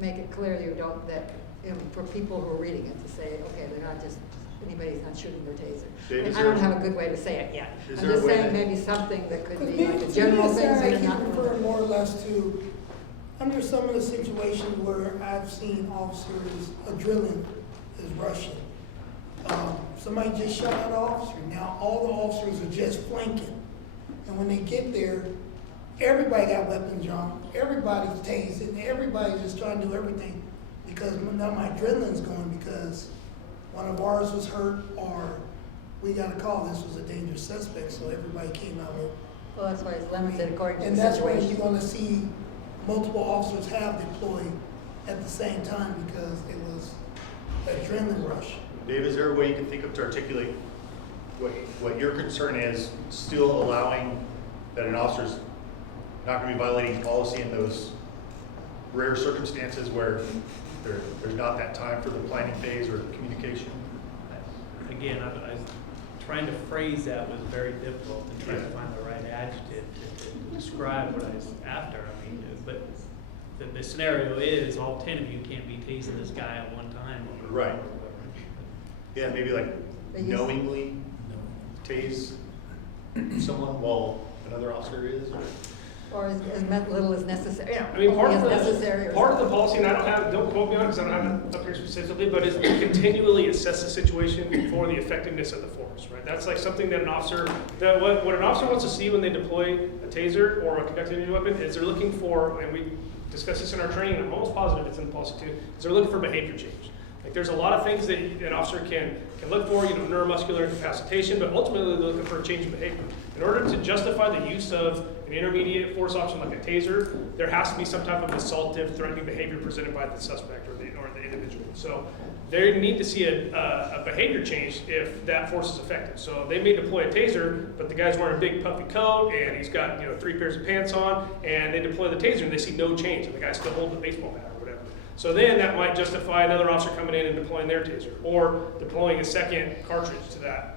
make it clear for people who are reading it, to say, okay, they're not just, anybody's not shooting their taser. Dave, I don't have a good way to say it yet. Is I'm there a just way saying that- maybe something that could Because be like a to me, general it's thing, so I you're keep not. referring more or less to, under some of the situations where I've seen officers, adrenaline is rushing. Somebody just shot at an officer, now all the officers are just flanking. And when they get there, everybody got weapons drawn, everybody's tasing, everybody's just trying to do everything. Because now my adrenaline's going because one of ours was hurt, or we got a call, this was a dangerous suspect, so everybody came out with. Well, that's why it's limited according to And the that's why situation. you're gonna see multiple officers have deployed at the same time because it was adrenaline rush. Dave, is there a way you can think of to articulate what your concern is, still allowing that an officer's not gonna be violating policy in those rare circumstances where there's not that time for the planning phase or communication? Again, I was trying to phrase that was very difficult and trying to find the right adjective to describe what I was after. But the scenario is all 10 of you can't be tasing this guy at one time. Right. Yeah, maybe like They use- knowingly tase someone while another officer is, or? Or as little as necessary, Part only of as necessary. or part of the something. policy, and don't quote me on it because I don't have it up here specifically, but is to continually assess the situation for the effectiveness of the force, right? That's like something that what an officer wants to see when they deploy a taser or a conducted energy weapon is they're looking for, and we discussed this in our training, and I'm almost positive it's in the policy too, is they're looking for behavior change. Like there's a lot of things that an officer can look for, neuromuscular incapacitation, but ultimately they're looking for a change in behavior. In order to justify the use of an intermediate force option like a taser, there has to be some type of assaultive, threatening behavior presented by the suspect or the individual. So they need to see a behavior change if that force is effective. So they may deploy a taser, but the guy's wearing a big puffy coat and he's got 3 pairs of pants on, and they deploy the taser and they see no change, and the guy's still holding the baseball bat or whatever. So then that might justify another officer coming in and deploying their taser, or deploying a second cartridge to that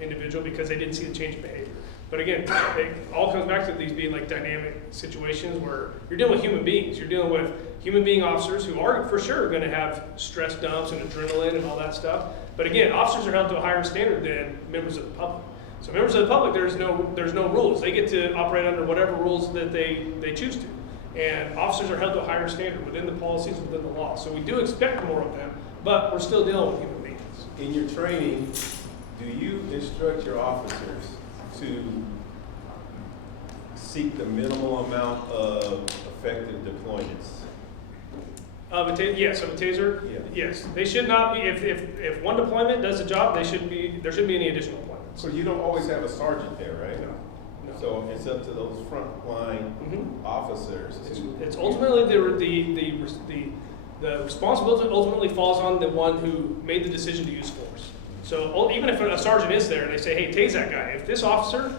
individual because they didn't see the change in behavior. But again, it all comes back to these being like dynamic situations where you're dealing with human beings. You're dealing with human being officers who are for sure going to have stress dumps and adrenaline and all that stuff. But again, officers are held to a higher standard than members of the public. So members of the public, there's no rules. They get to operate under whatever rules that they choose to. And officers are held to a higher standard within the policies, within the law. So we do expect more of them, but we're still dealing with human beings. In your training, do you instruct your officers to seek the minimal amount of effective deployments? Of a taser? Yeah. Yes. They should not be, if one deployment does the job, there shouldn't be any additional deployments. So you don't always have a sergeant there, right? No. So it's up to those frontline officers to. It's ultimately the responsibility ultimately falls on the one who made the decision to use force. So even if a sergeant is there and they say, hey, tase that guy, if this officer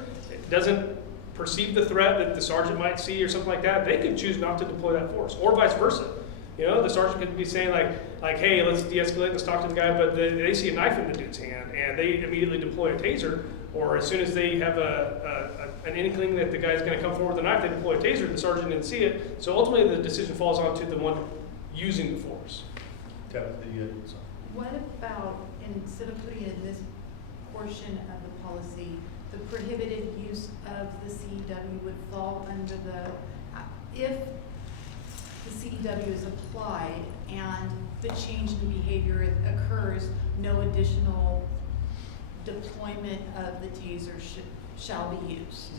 doesn't perceive the threat that the sergeant might see or something like that, they could choose not to deploy that force, or vice versa. The sergeant could be saying like, hey, let's de-escalate, let's talk to the guy, but they see a knife in the dude's hand and they immediately deploy a taser, or as soon as they have an inkling that the guy's going to come forward with a knife, they deploy a taser, the sergeant didn't see it, so ultimately the decision falls on to the one using the force. What about, instead of putting it in this portion of the policy, the prohibited use of the CEW would fall under if the CEW is applied and the change in behavior occurs, no additional deployment of the taser shall be used.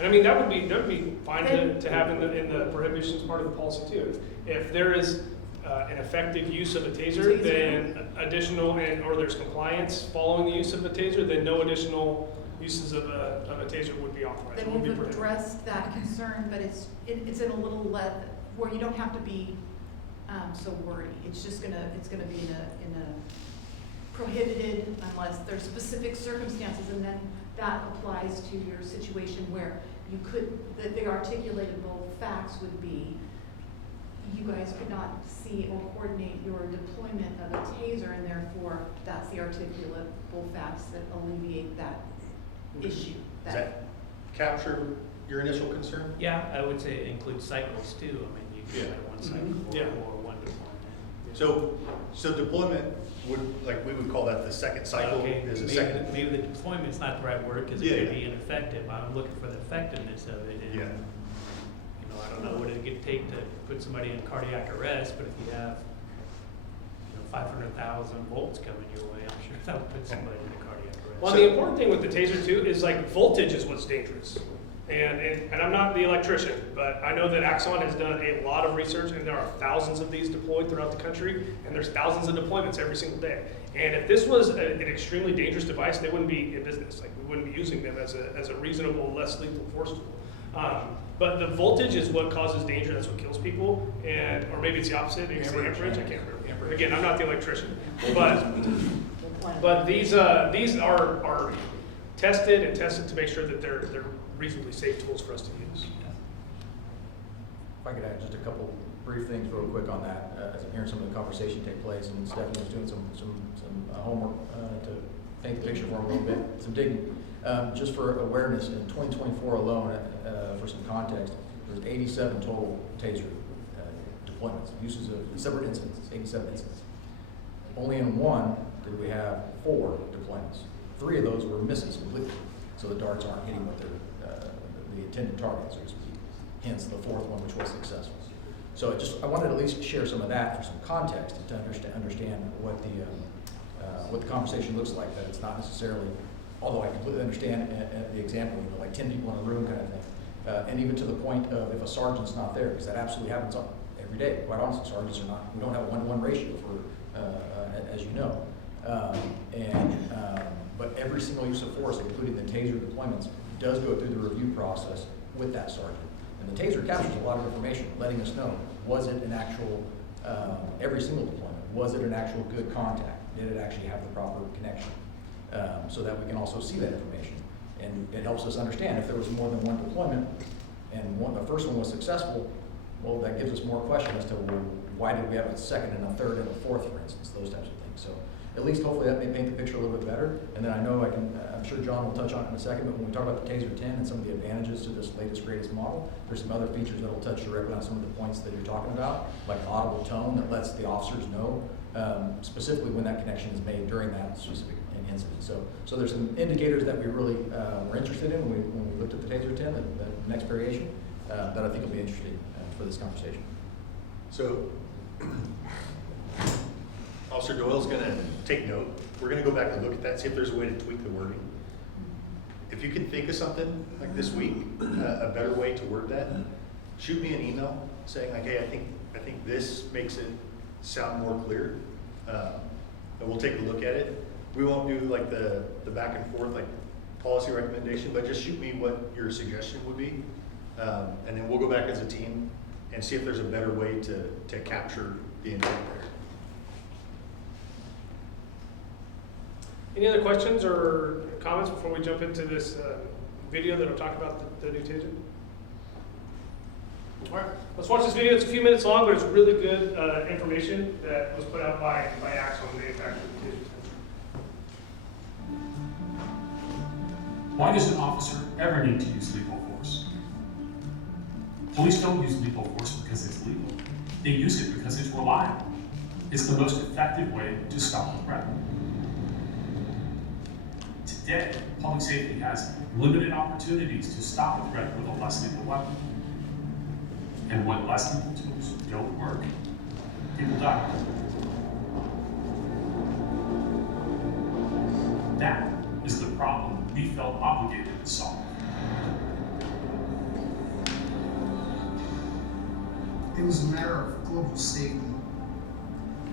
And that would be fine to have in the prohibitions part of the policy too. If there is an effective use of a taser, then additional, or there's compliance following the use of a taser, then no additional uses of a taser would be authorized. Then would be we've prohibited. addressed that concern, but it's in a little where you don't have to be so wordy. It's just it's gonna be in a prohibited unless there's specific circumstances, and then that applies to your situation where you could, that the articulatable facts would be, you guys could not see or coordinate your deployment of a taser, and therefore that's the articulable facts that alleviate that issue. Does that capture your initial concern? Yeah, I would say it includes cycles too. I mean, you could Yeah. have one cycle Yeah. or one deployment. So deployment would, like, we would call that the second cycle, Okay, is the maybe, second. maybe the deployment's not the right word, because Yeah, it yeah. could be ineffective. I'm looking for the effectiveness of it. And, Yeah. you know, I don't know what it could take to put somebody in cardiac arrest, but if you have, 500,000 volts coming your way, I'm sure that would put somebody in cardiac arrest. Well, the important thing with the taser too is like voltage is what's dangerous. And I'm not the electrician, but I know that Axon has done a lot of research, and there are thousands of these deployed throughout the country, and there's thousands of deployments every single day. And if this was an extremely dangerous device, they wouldn't be in business. Like, we wouldn't be using them as a reasonable, less lethal force tool. But the voltage is what causes danger. That's what kills people, or maybe it's the opposite. Maybe it's the amperage. I can't remember. Again, I'm not the electrician, but these are tested to make sure that they're reasonably safe tools for us to use. If I could add just a couple brief things real quick on that, as I'm hearing some of the conversation take place, and Stephanie was doing some homework to paint the picture for me a little bit, some digging. Just for awareness, in 2024 alone, for some context, there's 87 total taser deployments, uses of separate incidents, 87 incidents. Only in one did we have 4 deployments. 3 of those were misses completely, so the darts aren't hitting what they're the intended target, so to speak. Hence the 4th one, which was successful. So I wanted to at least share some of that for some context to understand what the conversation looks like. That it's not necessarily, although I completely understand the example, like 10 people in a room kind of thing, and even to the point of if a sergeant's not there, because that absolutely happens every day. Quite honestly, sergeants are not. We don't have a 1-to-1 ratio for, as you know, but every single use of force, including the taser deployments, does go through the review process with that sergeant. And the taser captures a lot of information, letting us know, was it an actual, every single deployment, was it an actual good contact? Did it actually have the proper connection? So that we can also see that information. And it helps us understand if there was more than one deployment and the first one was successful, well, that gives us more question as to, well, why did we have a second and a third and a fourth, for instance, those types of things. So at least hopefully that may paint the picture a little bit better. And then I know I'm sure John will touch on it in a second, but when we talk about the TASER 10 and some of the advantages to this latest, greatest model, there's some other features that will touch directly on some of the points that you're talking about, like audible tone that lets the officers know specifically when that connection is made during that specific incident. So there's some indicators that we really were interested in when we looked at the TASER 10, the next variation, that I think will be interesting for this conversation. So Officer Doyle's gonna take note. We're gonna go back and look at that, see if there's a way to tweak the wording. If you can think of something like this week, a better way to word that, shoot me an email saying like, hey, I think this makes it sound more clear. And we'll take a look at it. We won't do like the back and forth like policy recommendation, but just shoot me what your suggestion would be. And then we'll go back as a team and see if there's a better way to capture the intent there. Any other questions or comments before we jump into this video that'll talk about the new TASER? All right, let's watch this video. It's a few minutes long, but it's really good information that was put out by Axon, the manufacturer of the TASER 10. Why does an officer ever need to use lethal force? Police don't use lethal force because it's legal. They use it because it's reliable. It's the most effective way to stop a threat. Today, public safety has limited opportunities to stop a threat with a less lethal weapon. And when less lethal tools don't work, people die. That is the problem we felt obligated to solve. It was a matter of global safety.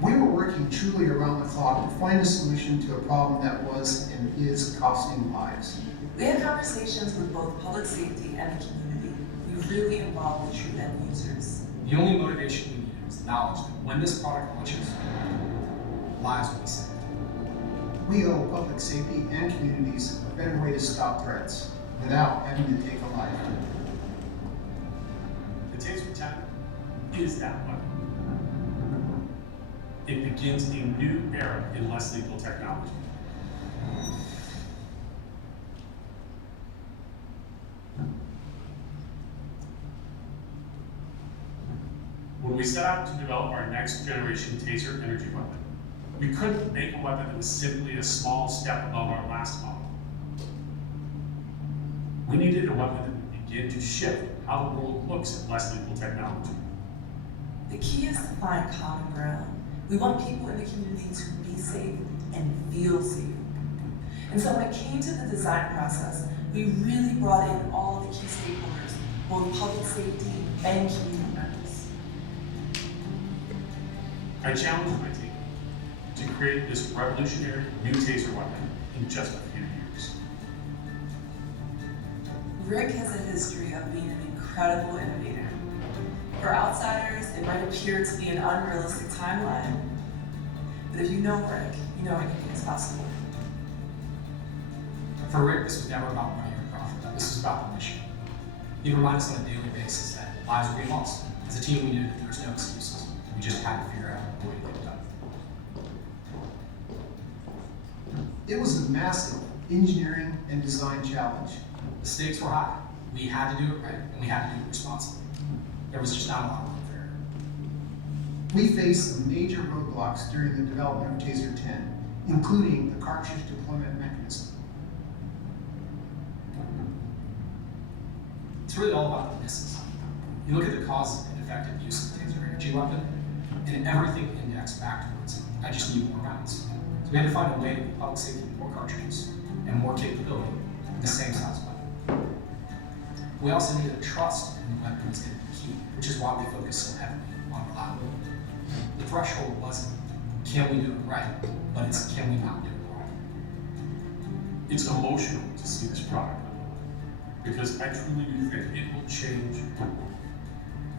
We were working truly around the clock to find a solution to a problem that was and is costing lives. We had conversations with both public safety and the community. We really involved the true end users. The only motivation we needed is the knowledge that when this product launches, lives will be saved. We owe public safety and communities a better way to stop threats without having to take a life. The TASER 10 is that weapon. It begins a new era in less lethal technology. When we set out to develop our next generation TASER energy weapon, we couldn't make a weapon that was simply a small step above our last model. We needed a weapon that would begin to shift how the world looks at less lethal technology. The key is to find common ground. We want people in the community to be safe and feel safe. And so when it came to the design process, we really brought in all of the key stakeholders, both public safety and community members. I challenged my team to create this revolutionary new TASER weapon in just a few years. Rick has a history of being an incredible innovator. For outsiders, it might appear to be an unrealistic timeline, but if you know Rick, you know anything is possible. For Rick, this was never about money or profit. This was about the mission. He reminds us on a daily basis that lives will be lost. As a team, we knew that there was no excuses. We just had to figure out a way to get it done. It was a massive engineering and design challenge. The stakes were high. We had to do it right, and we had to do it responsibly. There was just not a lot of room for error. We faced some major roadblocks during the development of TASER 10, including the cartridge deployment mechanism. It's really all about the misses. You look at the causes of ineffective use of the TASER energy weapon, and everything indexed back towards, I just need more rounds. So we had to find a way to give public safety more cartridges and more capability with the same size weapon. We also needed trust in the weapon was going to be key, which is why we focused so heavily on reliability. The threshold wasn't, can we do it right, but it's, can we not do it wrong? It's emotional to see this product, because I truly do think it will change the world.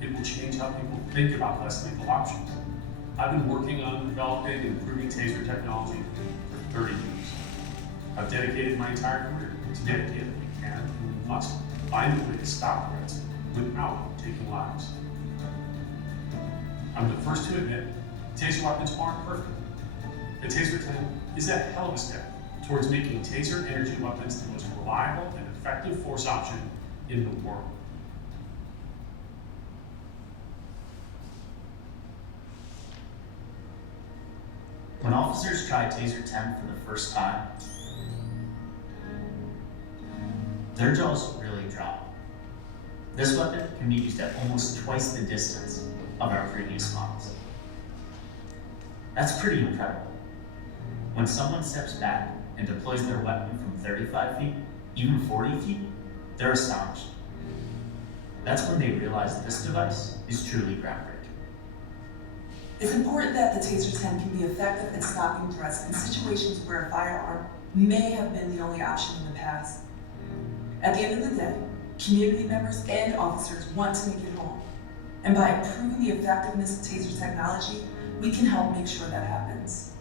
It will change how people think about less lethal options. I've been working on developing and improving TASER technology for 30 years. I've dedicated my entire career to the idea that we can and we must find a way to stop threats without taking lives. I'm the first to admit TASER weapons aren't perfect. The TASER 10 is a hell of a step towards making TASER energy weapons the most reliable and effective force option in the world. When officers try TASER 10 for the first time, their jaws really drop. This weapon can be used at almost twice the distance of our previous models. That's pretty incredible. When someone steps back and deploys their weapon from 35 feet, even 40 feet, they're astonished. That's when they realize this device is truly groundbreaking. It's important that the TASER 10 can be effective in stopping threats in situations where a firearm may have been the only option in the past. At the end of the day, community members and officers want to make it home. And by improving the effectiveness of TASER technology, we can help make sure that happens.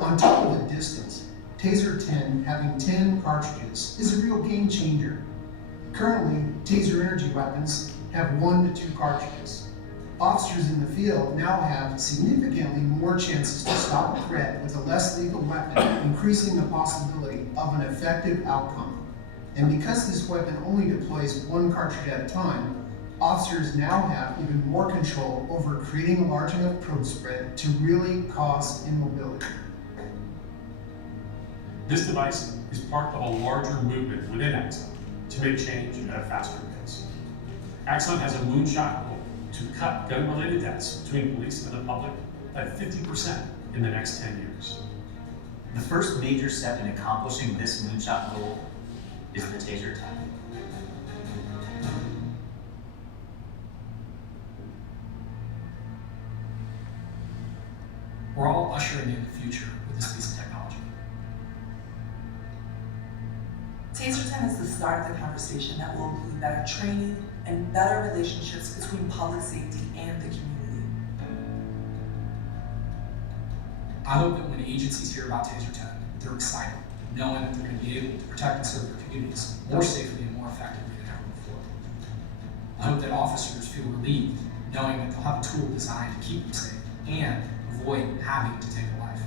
On top of the distance, TASER 10 having 10 cartridges is a real game changer. Currently, TASER energy weapons have 1 to 2 cartridges. Officers in the field now have significantly more chances to stop a threat with a less lethal weapon, increasing the possibility of an effective outcome. And because this weapon only deploys 1 cartridge at a time, officers now have even more control over creating a large enough probe spread to really cause immobility. This device is part of a larger movement within Axon to make change at a faster pace. Axon has a moonshot goal to cut gun-related deaths between police and the public by 50% in the next 10 years. The first major step in accomplishing this moonshot goal is the TASER 10. We're all ushering in the future with this piece of technology. TASER 10 is the start of the conversation that will include better training and better relationships between public safety and the community. I hope that when agencies hear about Taser 10, they're excited, knowing that they're going to be able to protect and serve their communities more safely and more effectively than ever before. I hope that officers feel relieved, knowing that they'll have a tool designed to keep them safe and avoid having to take a life.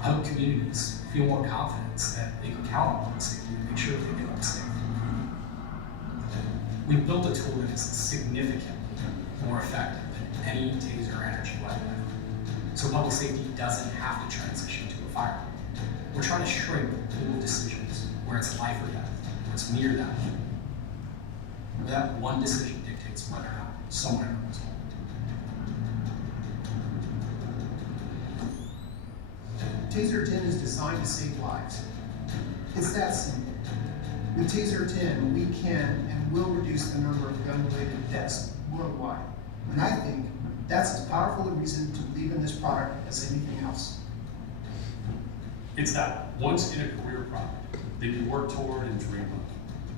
I hope communities feel more confidence that they can count on public safety to make sure that they get them safe. We've built a tool that is significantly more effective than any Taser energy weapon, so public safety doesn't have to transition to a firearm. We're trying to shrink the pool of decisions where it's life or death, where it's near death. Where that one decision dictates whether or not someone ever goes home. Taser 10 is designed to save lives. It's that simple. With Taser 10, we can and will reduce the number of gun-related deaths worldwide. And I think that's as powerful a reason to believe in this product as anything else. It's that once-in-a-career product that you work toward and dream of.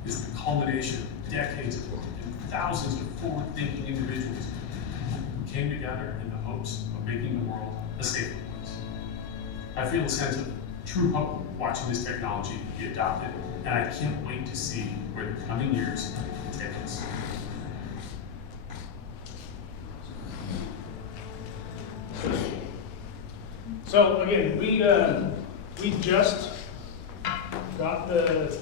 It's the culmination of decades of work and thousands of forward-thinking individuals who came together in the hopes of making the world a safer place. I feel a sense of true hope watching this technology be adopted, and I can't wait to see where the coming years will take us. So again, we just got the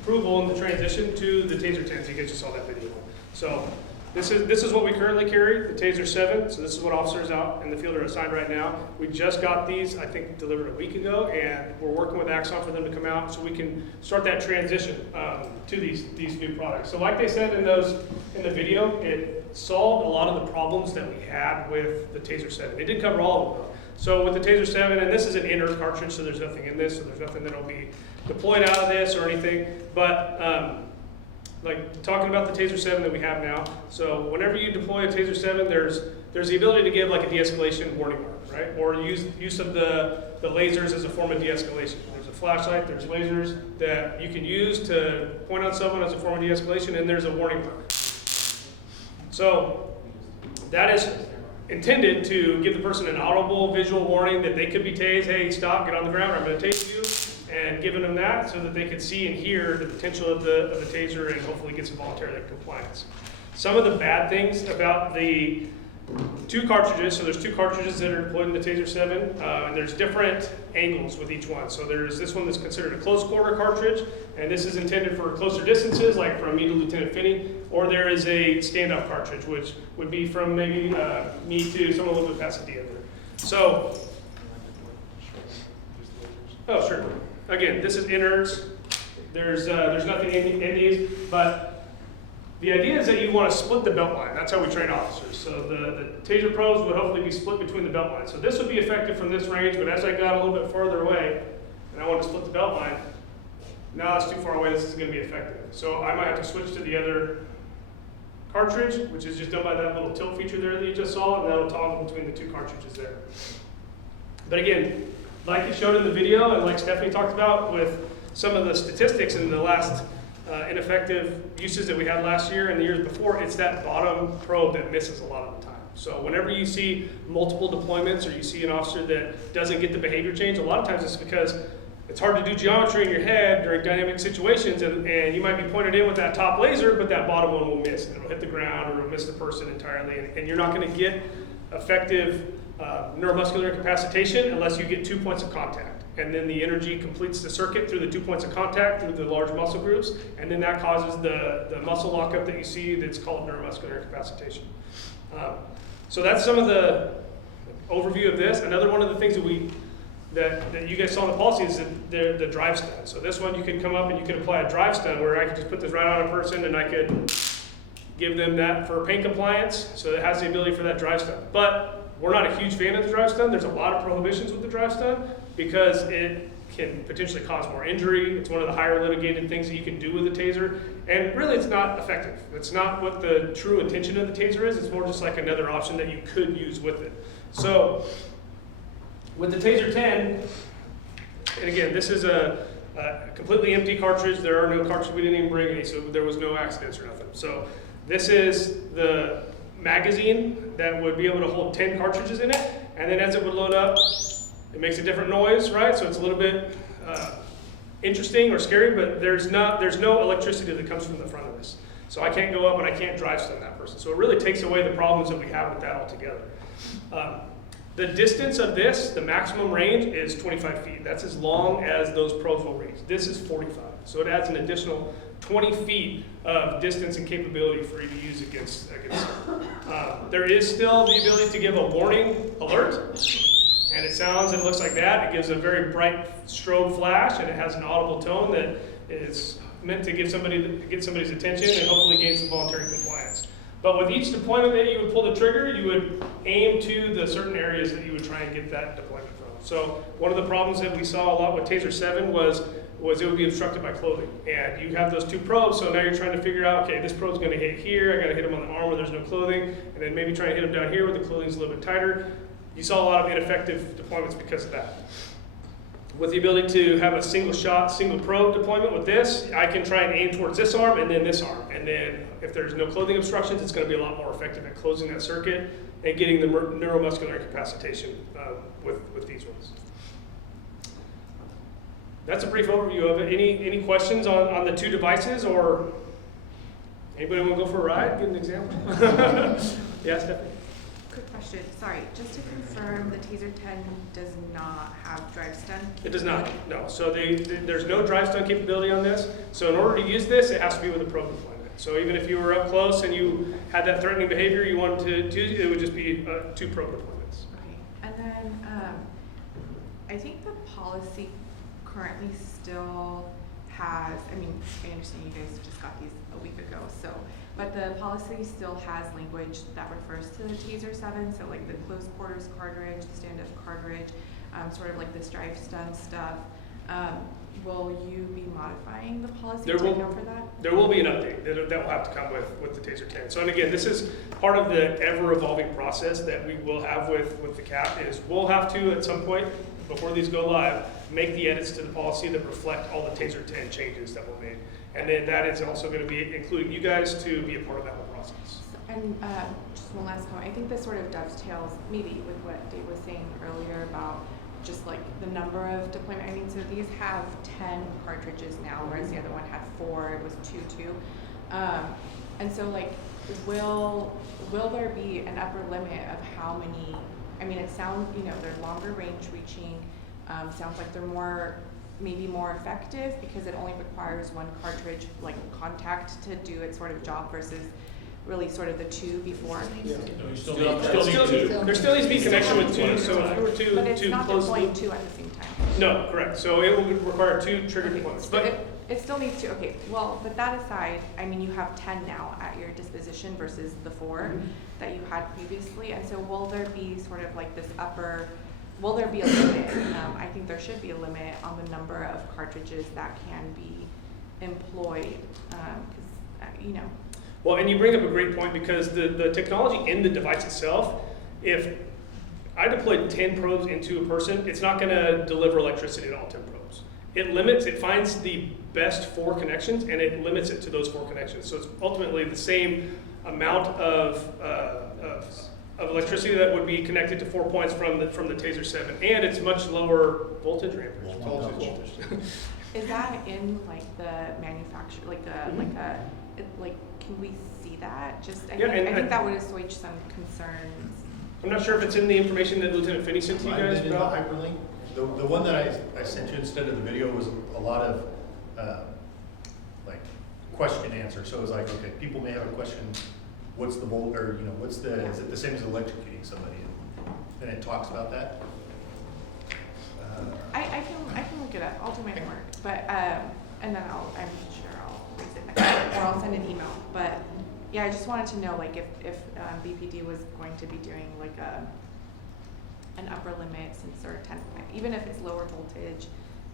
approval and the transition to the Taser 10. So you guys just saw that video. So this is what we currently carry, the Taser 7. So this is what officers out in the field are assigned right now. We just got these, I think, delivered a week ago, and we're working with Axon for them to come out so we can start that transition to these new products. So like they said in the video, it solved a lot of the problems that we had with the Taser 7. They did cover all of them though. So with the Taser 7, and this is an inert cartridge, so there's nothing in this, so there's nothing that'll be deployed out of this or anything. But like talking about the Taser 7 that we have now, so whenever you deploy a Taser 7, there's the ability to give like a de-escalation warning mark, right? Or use of the lasers as a form of de-escalation. There's a flashlight, there's lasers that you can use to point on someone as a form of de-escalation, and there's a warning mark. So that is intended to give the person an audible visual warning that they could be tased, hey, stop, get on the ground, or I'm going to tase you, and giving them that so that they could see and hear the potential of the taser and hopefully get some voluntary compliance. Some of the bad things about the two cartridges, so there's two cartridges that are deployed in the Taser 7, and there's different angles with each one. So there's this one that's considered a close quarter cartridge, and this is intended for closer distances, like from me to Lieutenant Finney, or there is a standoff cartridge, which would be from maybe me to someone a little bit past the theater. So, oh sure. Again, this is inerts. There's nothing in these, but the idea is that you want to split the belt line. That's how we train officers. So the Taser Pros would hopefully be split between the belt lines. So this would be effective from this range, but as I got a little bit farther away, and I want to split the belt line, now it's too far away, this is going to be effective. So I might have to switch to the other cartridge, which is just done by that little tilt feature there that you just saw, and that'll toggle between the two cartridges there. But again, like you showed in the video, and like Stephanie talked about with some of the statistics in the last ineffective uses that we had last year and the years before, it's that bottom probe that misses a lot of the time. So whenever you see multiple deployments or you see an officer that doesn't get the behavior change, a lot of times it's because it's hard to do geometry in your head during dynamic situations, and you might be pointed in with that top laser, but that bottom one will miss. It'll hit the ground or it'll miss the person entirely, and you're not going to get effective neuromuscular incapacitation unless you get 2 points of contact. And then the energy completes the circuit through the 2 points of contact through the large muscle groups, and then that causes the muscle lockup that you see that's called neuromuscular incapacitation. So that's some of the overview of this. Another one of the things that you guys saw in the policy is the drive stun. So this one you could come up and you could apply a drive stun where I could just put this right on a person and I could give them that for pain compliance, so it has the ability for that drive stun. But we're not a huge fan of the drive stun. There's a lot of prohibitions with the drive stun because it can potentially cause more injury. It's one of the higher litigated things that you can do with a taser. And really it's not effective. It's not what the true intention of the taser is. It's more just like another option that you could use with it. So with the Taser 10, and again, this is a completely empty cartridge. There are no cartridges. We didn't even bring any, so there was no accidents or nothing. So this is the magazine that would be able to hold 10 cartridges in it. And then as it would load up, it makes a different noise, right? So it's a little bit interesting or scary, but there's no electricity that comes from the front of this. So I can't go up and I can't drive stun that person. So it really takes away the problems that we have with that altogether. The distance of this, the maximum range is 25 feet. That's as long as those probes will reach. This is 45. So it adds an additional 20 feet of distance and capability for you to use against there is still the ability to give a warning alert. And it sounds and looks like that. It gives a very bright strobe flash, and it has an audible tone that is meant to get somebody's attention and hopefully gain some voluntary compliance. But with each deployment that you would pull the trigger, you would aim to the certain areas that you would try and get that deployment from. So one of the problems that we saw a lot with Taser 7 was it would be obstructed by clothing. And you have those two probes, so now you're trying to figure out, okay, this probe's gonna hit here, I gotta hit him on the arm where there's no clothing, and then maybe try and hit him down here where the clothing's a little bit tighter. You saw a lot of ineffective deployments because of that. With the ability to have a single shot, single probe deployment with this, I can try and aim towards this arm and then this arm. And then if there's no clothing obstructions, it's gonna be a lot more effective at closing that circuit and getting the neuromuscular incapacitation with these ones. That's a brief overview of it. Any questions on the two devices, or anybody want to go for a ride? Give an example. Yeah, Stephanie. Quick question, sorry, just to confirm, the Taser 10 does not have drive stun? It does not, no. So there's no drive stun capability on this. So in order to use this, it has to be with a probe deployment. So even if you were up close and you had that threatening behavior you wanted to do, it would just be 2 probe deployments. Okay, and then I think the policy currently still has, I mean, I understand you guys just got these a week ago, so, but the policy still has language that refers to the Taser 7, so like the close quarters cartridge, the stand-up cartridge, sort of like this drive stun stuff. Will you be modifying the policy to account for that? There will be an update that will have to come with the Taser 10. So, and again, this is part of the ever-evolving process that we will have with the CAP, is we'll have to, at some point, before these go live, make the edits to the policy that reflect all the Taser 10 changes that were made. And then that is also going to be including you guys to be a part of that whole process. And just one last comment, I think this sort of dovetails maybe with what Dave was saying earlier about just like the number of deployment. I mean, so these have 10 cartridges now, whereas the other one had 4, it was 2. And so like, will there be an upper limit of how many, I mean, it sounds, you know, they're longer range reaching, sounds like they're maybe more effective because it only requires 1 cartridge, like contact to do its sort of job versus really sort of the 2 before. Yeah. There still needs to be connection with 2, so if you were to But it's not close deploying 2 at the same time. No, correct. So it will require 2 trigger deployments. But It still needs to, okay, well, but that aside, I mean, you have 10 now at your disposition versus the 4 that you had previously, and so will there be sort of like this will there be a limit? I think there should be a limit on the number of cartridges that can be employed, because, you know. Well, and you bring up a great point, because the technology in the device itself, if I deployed 10 probes into a person, it's not going to deliver electricity to all 10 probes. It finds the best 4 connections, and it limits it to those 4 connections. So it's ultimately the same amount of electricity that would be connected to 4 points from the Taser 7, and it's much lower voltage or amperage. Voltage. Is that in like the manufacturer, like can we see that? Just I think that would assuage some concerns. I'm not sure if it's in the information that Lieutenant Finney sent to you guys. In the hyperlink, the one that I sent you instead of the video was a lot of like question answer. So it was like, okay, people may have a question. What's the volt, or is it the same as electrocuting somebody? And it talks about that. I can look it up. I'll do my homework, but and then I'm sure I'll raise it next time, or I'll send an email. But yeah, I just wanted to know like if BPD was going to be doing like an upper limit, since there are 10, even if it's lower voltage,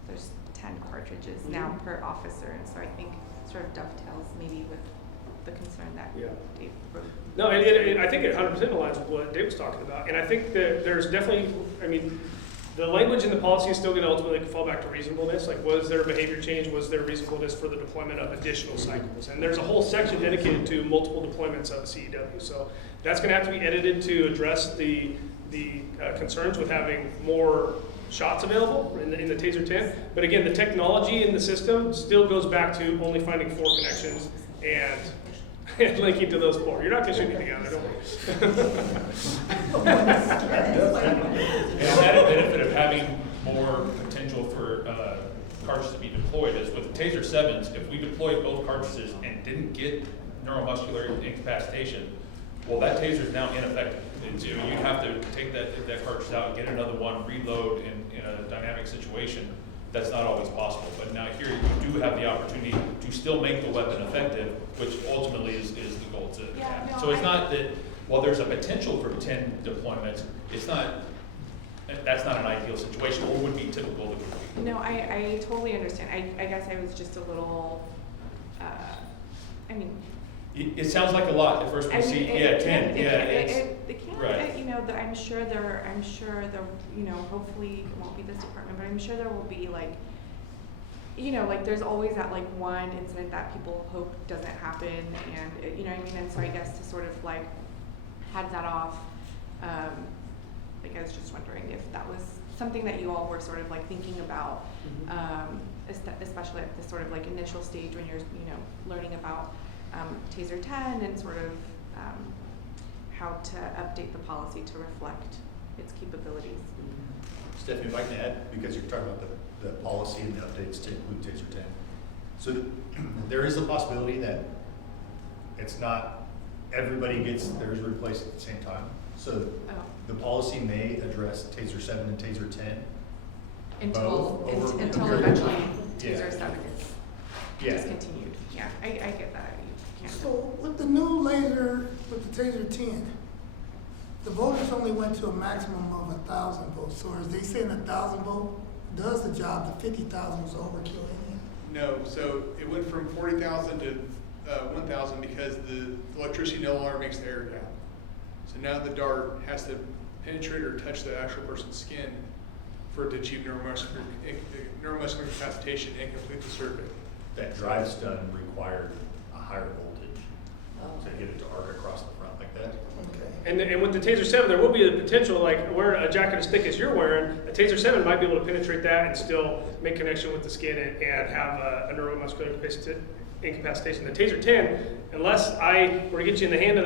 there's 10 cartridges now per officer, and so I think sort of dovetails maybe with the concern that Dave wrote. No, I think it 100% aligns with what Dave was talking about, and I think that there's definitely, I mean, the language in the policy is still going to ultimately fall back to reasonableness. Like, was there a behavior change? Was there reasonableness for the deployment of additional cycles? And there's a whole section dedicated to multiple deployments of a CEW. So that's going to have to be edited to address the concerns with having more shots available in the TASER 10. But again, the technology in the system still goes back to only finding 4 connections and linking to those 4. You're not gonna shoot anything out there, don't worry. And the added benefit of having more potential for cartridges to be deployed is with the TASER 7s, if we deployed both cartridges and didn't get neuromuscular incapacitation, well, that taser is now ineffective. You'd have to take that cartridge out, get another one, reload in a dynamic situation. That's not always possible. But now here you do have the opportunity to still make the weapon effective, which ultimately is the goal to have. no, So it's not that, while there's a potential for 10 deployments, that's not an ideal situation, or would be typical. No, I totally understand. I guess I was just a little, I mean. It sounds like a lot at first we see, 10, It can, right. you know, I'm sure there, you know, hopefully it won't be this department, but I'm sure there will be like, you know, like there's always that like one incident that people hope doesn't happen, and you know what I mean? And so I guess to sort of like head that off, like I was just wondering if that was something that you all were sort of like thinking about, especially at this sort of like initial stage when you're, you know, learning about TASER 10 and sort of how to update the policy to reflect its capabilities. Stephanie, if I can add, because you're talking about the policy and the updates to include TASER 10. So there is a possibility that it's not everybody gets theirs replaced at the same time. So the policy may address TASER 7 and TASER 10. Until eventually TASER 7 is discontinued. Yeah, I get that. You can't. So with the new laser, with the TASER 10, the voltage only went to a maximum of 1,000 volts. So are they saying 1,000 volt does the job, the 50,000 was overkill anyhow? No, so it went from 40,000 to 1,000 because the electricity no longer makes the air gap. So now the dart has to penetrate or touch the actual person's skin for it to achieve neuromuscular incapacitation and complete the circuit. That drive stun required a higher voltage to get it to arc across the front like that. Okay. And with the TASER 7, there will be the potential, like where a jacket and stick as you're wearing, a TASER 7 might be able to penetrate that and still make connection with the skin and have a neuromuscular incapacitation. The TASER 10, unless I were to get you in the hand,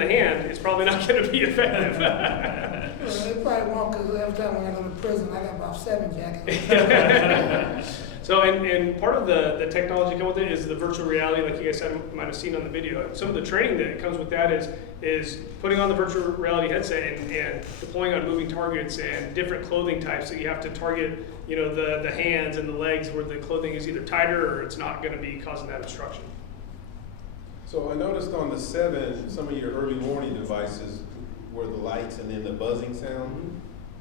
it's probably not going to be effective. Well, they probably won't, because every time when I go to prison, I got about 7 jackets. So, and part of the technology come with it is the virtual reality, like you guys might have seen on the video. Some of the training that comes with that is putting on the virtual reality headset and deploying on moving targets and different clothing types. So you have to target, you know, the hands and the legs where the clothing is either tighter or it's not going to be causing that obstruction. So I noticed on the 7, some of your early warning devices were the lights and then the buzzing sound.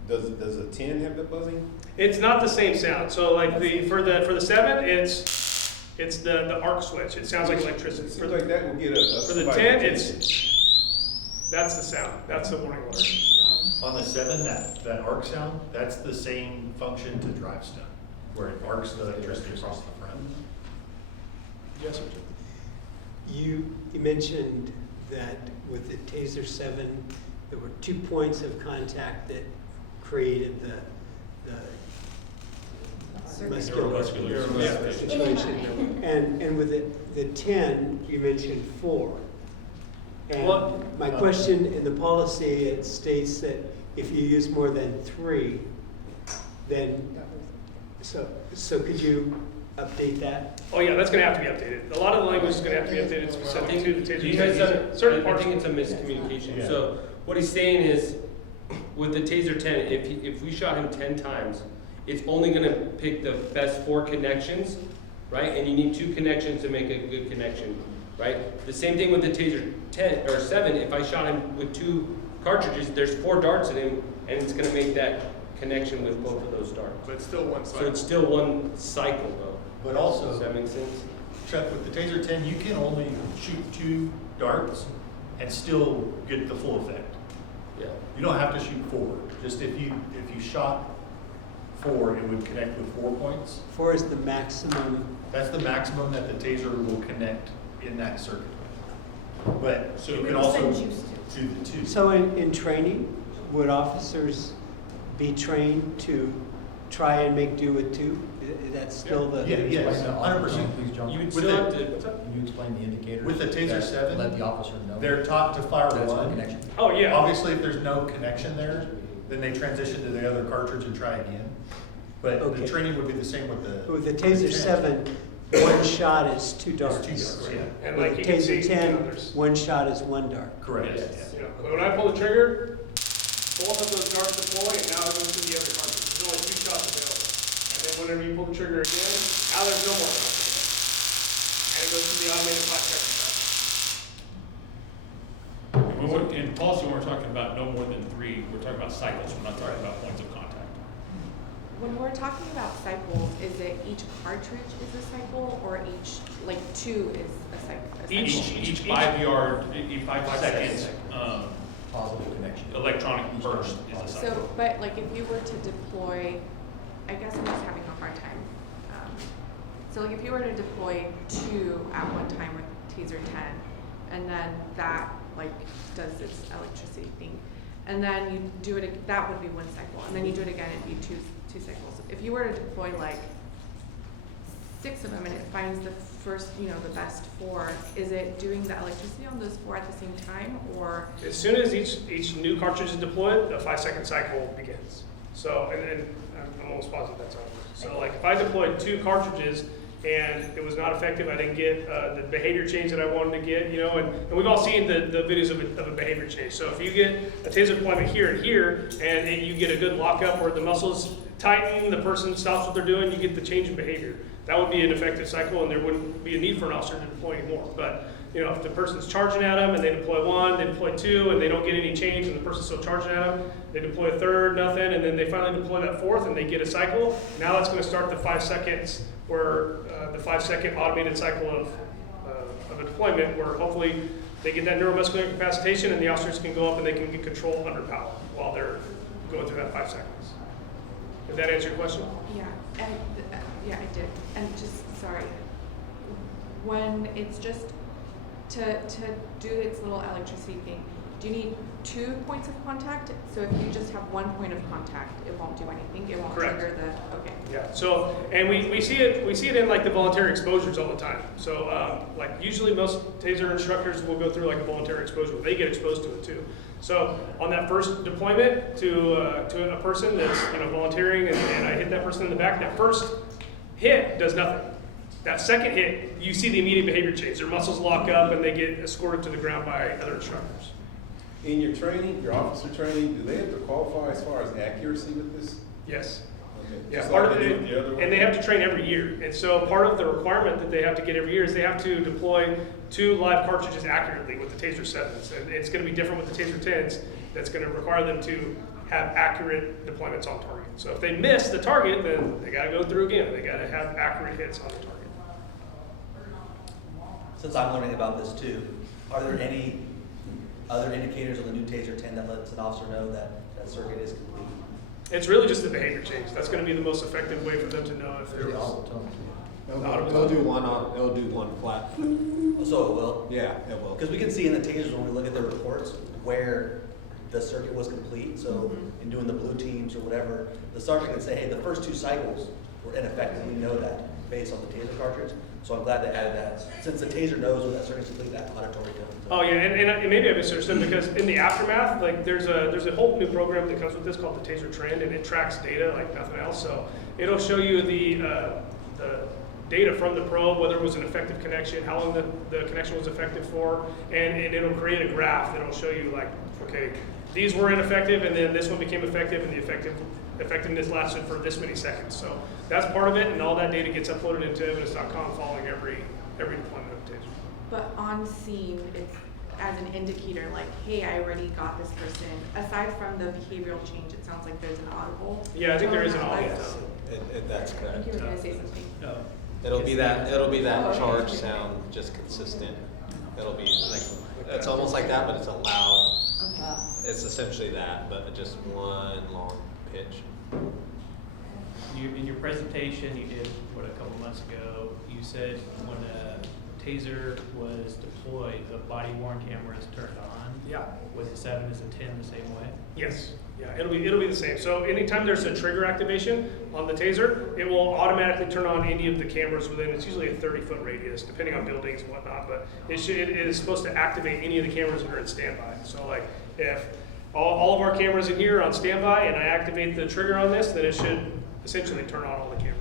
Does a 10 have the buzzing? It's not the same sound. So like for the 7, it's the arc switch. It sounds like electricity. It seems like that will get a for the spike 10, attention. that's the sound. That's the warning alert. On the 7, that arc sound, that's the same function to drive stun, where it arcs the electricity across the front. Yes, sir. You mentioned that with the TASER 7, there were 2 points of contact that created the muscular situation. And with the 10, you mentioned 4. And my question in the policy, it states that if you use more than 3, then, so could you update that? Oh yeah, that's going to have to be updated. A lot of the language is going to have to be updated specific to the TASER. You guys done, certain I parts. think it's a miscommunication. So what he's saying is, with the TASER 10, if we shot him 10 times, it's only going to pick the best 4 connections, right? And you need 2 connections to make a good connection, right? The same thing with the TASER 10 or 7. If I shot him with 2 cartridges, there's 4 darts in him, and it's going to make that connection with both of those darts. But it's still one cycle. So it's still one cycle, though. But also, does that make sense? Chuck, with the TASER 10, you can only shoot 2 darts and still get the full effect. Yeah. You don't have to shoot 4. Just if you shot 4, it would connect with 4 points. 4 is the maximum. That's the maximum that the TASER will connect in that circuit. But you can also do the 2. So in training, would officers be trained to try and make do with two? That's still the. Yeah, yes, 100%. Please, John. You would With still the- have to, what's up? Can you explain the indicators? With the Taser that 7, let the officer know? They're taught to fire That's no one. connection. Oh, yeah. Obviously, if there's no connection there, then they transition to the other cartridge and try again. But Okay. the training would be the same with the. With the Taser 7, one shot is 2 darts. It's 2 darts, yeah. And With like the you can see, Taser you know, 10, there's, one shot is 1 dart. Correct. Yes. you know, when I pull the trigger, both of those darts deploy, and now it goes to the other cartridge. There's only 2 shots available. And then whenever you pull the trigger again, now there's no more shots available. And it goes to the automated 5-second shot. In policy, when we're talking about no more than 3, we're talking about cycles, we're not talking about points of contact. When we're talking about cycles, is it each cartridge is a cycle or each, like 2 is a cycle? Each 5 yard, 5 seconds, Positive connection. electronic burst is a cycle. So, but like if you were to deploy, I guess I'm just having a hard time. So like if you were to deploy 2 at one time with Taser 10, and then that like does its electricity thing, and then you do it, that would be 1 cycle, and then you do it again, it'd be two cycles. If you were to deploy like 6 of them and it finds the first, the best 4, is it doing the electricity on those 4 at the same time, or? As soon as each new cartridge is deployed, the 5-second cycle begins. So, and I'm almost positive that's how it works. So like if I deployed 2 cartridges and it was not effective, I didn't get the behavior change that I wanted to get, and we've all seen the videos of a behavior change. So if you get a Taser deployment here and here, and you get a good lockup where the muscles tighten, the person stops what they're doing, you get the change in behavior. That would be an effective cycle, and there wouldn't be a need for an officer to deploy anymore. But if the person's charging at them and they deploy 1, they deploy 2, and they don't get any change, and the person's still charging at them, they deploy a 3rd, nothing, and then they finally deploy that 4th, and they get a cycle. Now that's going to start the 5 seconds, where the 5-second automated cycle of a deployment, where hopefully they get that neuromuscular incapacitation, and the officers can go up and they can get control under power while they're going through that 5 seconds. Did that answer your question? Yeah, and yeah, I did. And just sorry, when it's just to do its little electricity thing, do you need 2 points of contact? So if you just have 1 point of contact, it won't do anything. It won't Correct. trigger the okay. Yeah. So, and we see it in like the voluntary exposures all the time. So, like usually most Taser instructors will go through like a voluntary exposure. They get exposed to it too. So on that first deployment to a person that's volunteering, and I hit that person in the back, that first hit does nothing. That second hit, you see the immediate behavior change. Their muscles lock up and they get escorted to the ground by other instructors. In your training, your officer training, do they have to qualify as far as accuracy with this? Yes. Okay. Yeah, Just part like of they do it, with the other one? and they have to train every year. And so part of the requirement that they have to get every year is they have to deploy 2 live cartridges accurately with the Taser 7s. And it's going to be different with the Taser 10s. That's going to require them to have accurate deployments on target. So if they miss the target, then they got to go through again. They got to have accurate hits on the target. Since I'm learning about this too, are there any other indicators on the new Taser 10 that lets an officer know that that circuit is complete? It's really just the behavior change. That's going to be the most effective way for them to know if there was. They'll do one flat. So it will? Yeah, it will. Because we can see in the Tasers when we look at the reports where the circuit was complete. So in doing the blue teams or whatever, the sergeant can say, hey, the first 2 cycles were ineffective. We know that based on the Taser cartridge. So I'm glad they added that. Since the Taser knows when that circuit's complete, that auditory tone. Oh yeah, and maybe I misunderstood, because in the aftermath, like there's a whole new program that comes with this called the Taser Trend, and it tracks data like nothing else. So it'll show you the data from the probe, whether it was an effective connection, how long the connection was effective for, and it'll create a graph that'll show you like, okay, these were ineffective, and then this one became effective, and the effectiveness lasted for this many seconds. So that's part of it, and all that data gets uploaded into evidence.com following every deployment of Taser. But on scene, it's as an indicator, like, hey, I already got this person. Aside from the behavioral change, it sounds like there's an audible. Yeah, I think there is an tone audible that tone. That's I correct. think you were gonna say something. No. It'll be that Oh, okay. charge sound, just consistent. It'll be like, it's almost like that, but it's a loud, Okay. it's essentially that, but just one long pitch. In your presentation you did, a couple months ago, you said when taser was deployed, the body worn camera is turned on. Yeah. With the 7 is a 10 the same way? Yes, yeah, it'll be the same. So anytime there's a trigger activation on the taser, it will automatically turn on any of the cameras within, it's usually a 30-foot radius, depending on buildings and whatnot, but it is supposed to activate any of the cameras that are in standby. So like, if all of our cameras in here are on standby and I activate the trigger on this, then it should essentially turn on all the cameras.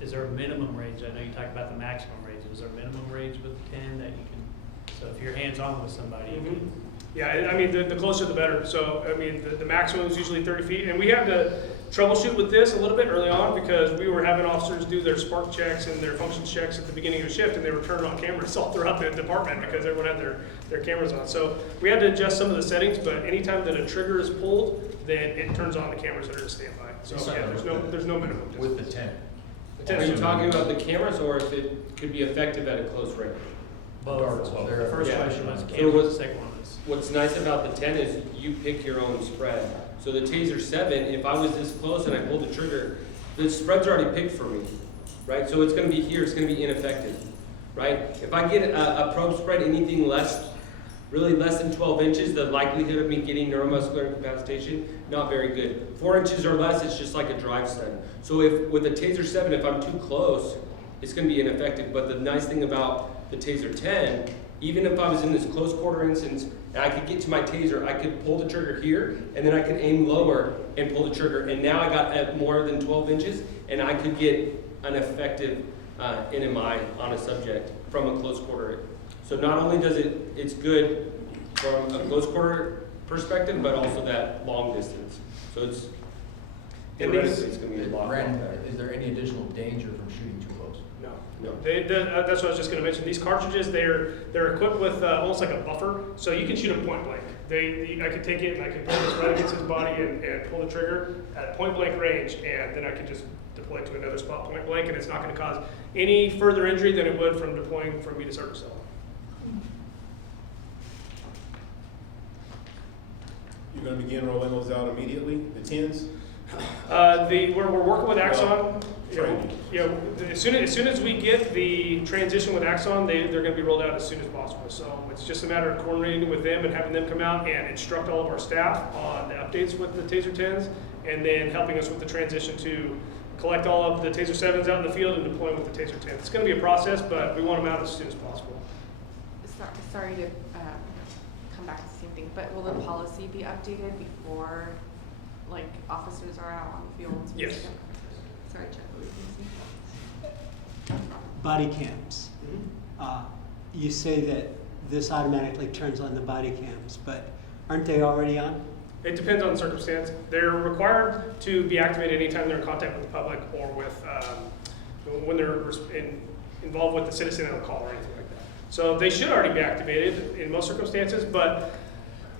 Is there a minimum range? I know you talked about the maximum range. Is there a minimum range with 10 that you can, so if you're hands-on with somebody, you can. Yeah, I mean, the closer the better. So, I mean, the maximum is usually 30 feet. And we had to troubleshoot with this a little bit early on because we were having officers do their spark checks and their function checks at the beginning of the shift, and they were turning on cameras all throughout the department because everyone had their cameras on. So we had to adjust some of the settings, but anytime that a trigger is pulled, then it turns on the cameras that are in standby. So yeah, there's no minimum. With the 10. Are you talking about the cameras or if it could be effective at a close range? Both. The first question was So cameras, the second one was. What's nice about the 10 is you pick your own spread. So the Taser 7, if I was this close and I pulled the trigger, the spread's already picked for me, right? So it's gonna be here, it's gonna be ineffective, right? If I get a probe spread anything really less than 12 inches, the likelihood of me getting neuromuscular incapacitation, not very good. 4 inches or less, it's just like a drive stun. So if with a Taser 7, if I'm too close, it's gonna be ineffective. But the nice thing about the Taser 10, even if I was in this close quarter instance and I could get to my taser, I could pull the trigger here and then I could aim lower and pull the trigger. And now I got more than 12 inches and I could get an effective NMI on a subject from a close quarter. So not only does it's good from a close quarter perspective, but also that long distance. So it's theoretically it's going to be a lot. Brandon, is there any additional danger from shooting too close? No. That's what I was just going to mention. These cartridges, they're equipped with almost like a buffer, so you can shoot them point blank. I could take it and I could pull this right against his body and pull the trigger at point blank range, and then I could just deploy to another spot point blank, and it's not going to cause any further injury than it would from deploying from me to Circle Cell. You're gonna begin rolling those out immediately, the 10s? We're working with Axon. Training. As soon as we get the transition with Axon, they're going to be rolled out as soon as possible. So it's just a matter of coordinating with them and having them come out and instruct all of our staff on the updates with the Taser 10s, and then helping us with the transition to collect all of the Taser 7s out in the field and deploy them with the Taser 10s. It's going to be a process, but we want them out as soon as possible. Sorry to come back to the same thing, but will the policy be updated before, like, officers are out on the field? Yes. Sorry, Chuck, what were you gonna say? Body cams. You say that this automatically turns on the body cams, but aren't they already on? It depends on the circumstance. They're required to be activated anytime they're in contact with the public or with when they're involved with the citizen on a call or anything like that. So they should already be activated in most circumstances, but